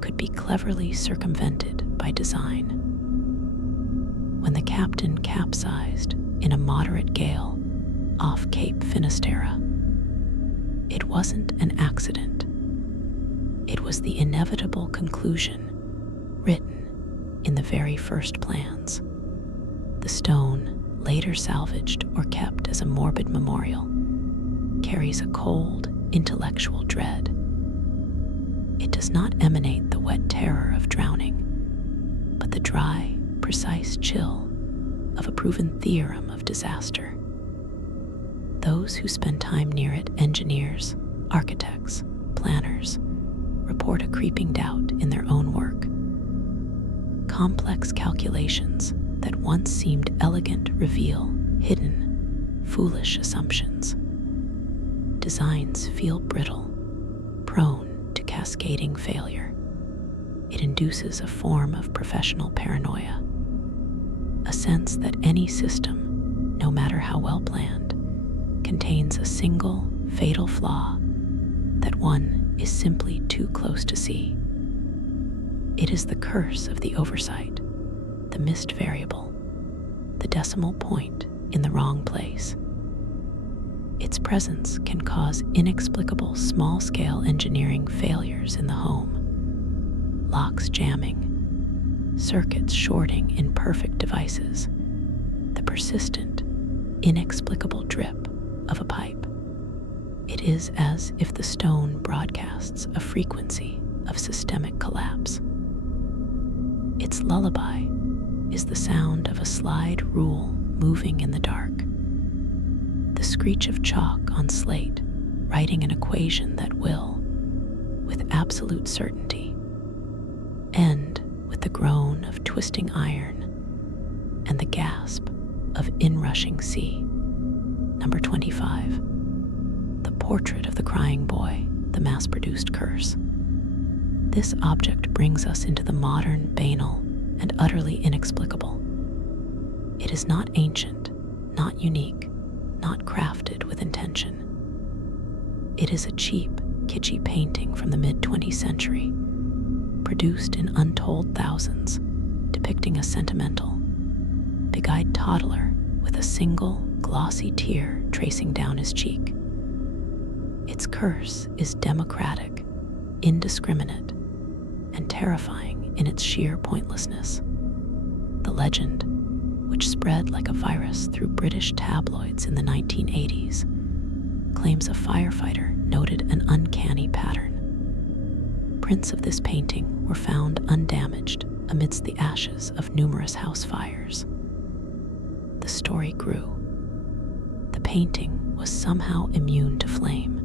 could be cleverly circumvented by design. When the captain capsized in a moderate gale off Cape Finisterre, it wasn't an accident. It was the inevitable conclusion written in the very first plans. The stone, later salvaged or kept as a morbid memorial, carries a cold, intellectual dread. It does not emanate the wet terror of drowning, but the dry, precise chill of a proven theorem of disaster. Those who spend time near it, engineers, architects, planners, report a creeping doubt in their own work. Complex calculations that once seemed elegant reveal hidden, foolish assumptions. Designs feel brittle, prone to cascading failure. It induces a form of professional paranoia, a sense that any system, no matter how well planned, contains a single fatal flaw that one is simply too close to see. It is the curse of the oversight, the missed variable, the decimal point in the wrong place. Its presence can cause inexplicable small-scale engineering failures in the home, locks jamming, circuits shorting in perfect devices, the persistent, inexplicable drip of a pipe. It is as if the stone broadcasts a frequency of systemic collapse. Its lullaby is the sound of a slide rule moving in the dark, the screech of chalk on slate writing an equation that will, with absolute certainty, end with the groan of twisting iron and the gasp of inrushing sea. Number 25. The portrait of the crying boy, the mass-produced curse. This object brings us into the modern, banal, and utterly inexplicable. It is not ancient, not unique, not crafted with intention. It is a cheap, kitschy painting from the mid-20th century, produced in untold thousands, depicting a sentimental, big-eyed toddler with a single, glossy tear tracing down his cheek. Its curse is democratic, indiscriminate, and terrifying in its sheer pointlessness. The legend, which spread like a virus through British tabloids in the 1980s, claims a firefighter noted an uncanny pattern. Prints of this painting were found undamaged amidst the ashes of numerous house fires. The story grew. The painting was somehow immune to flame,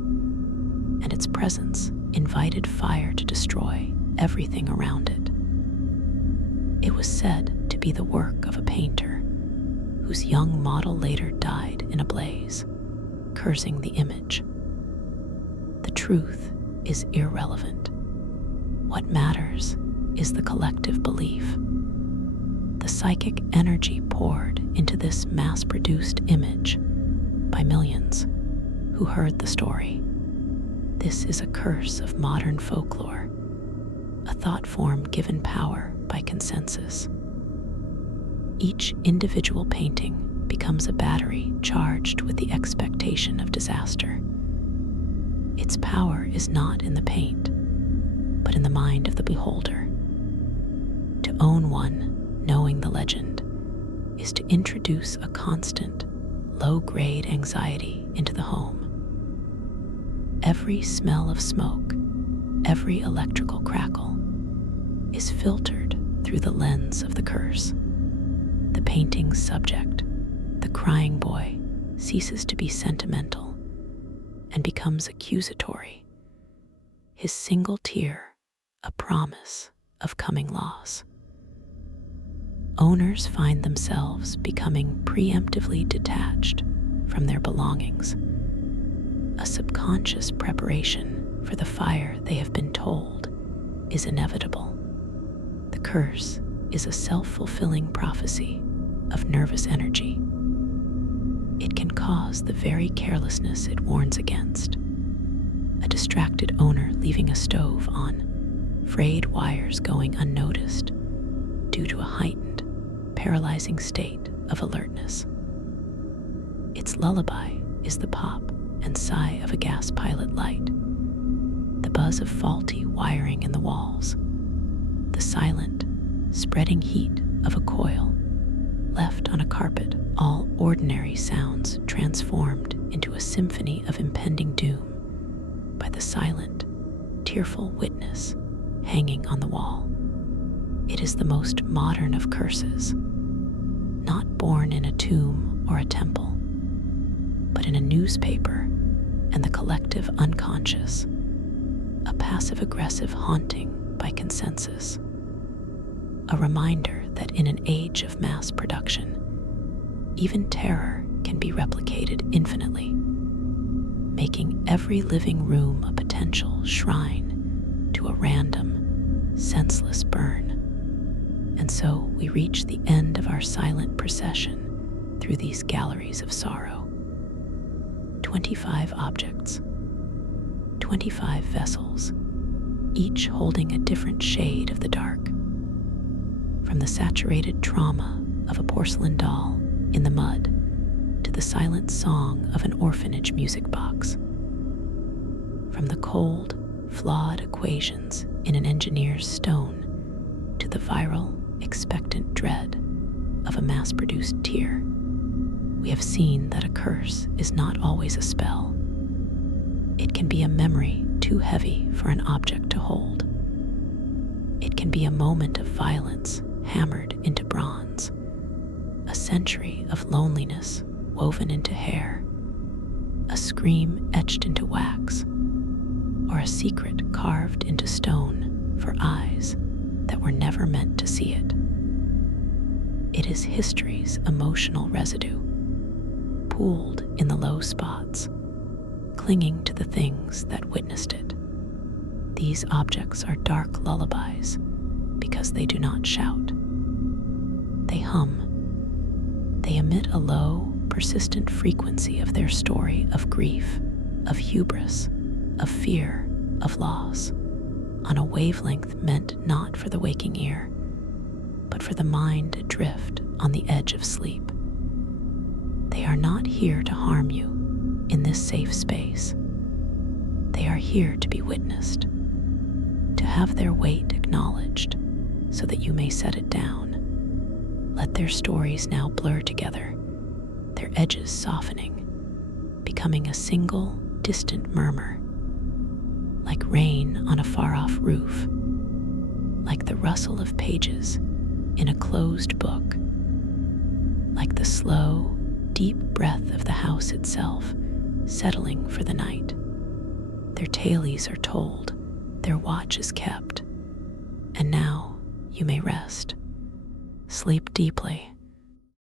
and its presence invited fire to destroy everything around it. It was said to be the work of a painter whose young model later died in a blaze, cursing the image. The truth is irrelevant. What matters is the collective belief, the psychic energy poured into this mass-produced image by millions who heard the story. This is a curse of modern folklore, a thought form given power by consensus. Each individual painting becomes a battery charged with the expectation of disaster. Its power is not in the paint, but in the mind of the beholder. To own one, knowing the legend, is to introduce a constant, low-grade anxiety into the home. Every smell of smoke, every electrical crackle, is filtered through the lens of the curse. The painting's subject, the crying boy ceases to be sentimental and becomes accusatory, his single tear a promise of coming loss. Owners find themselves becoming preemptively detached from their belongings, a subconscious preparation for the fire they have been told is inevitable. The curse is a self-fulfilling prophecy of nervous energy. It can cause the very carelessness it warns against. A distracted owner leaving a stove on, frayed wires going unnoticed due to a heightened, paralyzing state of alertness. Its lullaby is the pop and sigh of a gas pilot light, the buzz of faulty wiring in the walls, the silent, spreading heat of a coil left on a carpet, all ordinary sounds transformed into a symphony of impending doom by the silent, tearful witness hanging on the wall. It is the most modern of curses, not born in a tomb or a temple, but in a newspaper and the collective unconscious, a passive-aggressive haunting by consensus, a reminder that in an age of mass production, even terror can be replicated infinitely, making every living room a potential shrine to a random, senseless burn. And so we reach the end of our silent procession through these galleries of sorrow. 25 objects, 25 vessels, each holding a different shade of the dark. From the saturated trauma of a porcelain doll in the mud to the silent song of an orphanage music box. From the cold, flawed equations in an engineer's stone to the viral, expectant dread of a mass-produced tear, we have seen that a curse is not always a spell. It can be a memory too heavy for an object to hold. It can be a moment of violence hammered into bronze, a century of loneliness woven into hair, a scream etched into wax, or a secret carved into stone for eyes that were never meant to see it. It is history's emotional residue, pooled in the low spots, clinging to the things that witnessed it. These objects are dark lullabies because they do not shout. They hum. They emit a low, persistent frequency of their story of grief, of hubris, of fear, of loss, on a wavelength meant not for the waking ear, but for the mind adrift on the edge of sleep. They are not here to harm you in this safe space. They are here to be witnessed, to have their weight acknowledged so that you may set it down. Let their stories now blur together, their edges softening, becoming a single, distant murmur, like rain on a far-off roof, like the rustle of pages in a closed book, like the slow, deep breath of the house itself settling for the night. Their tales are told, their watch is kept, and now you may rest. Sleep deeply.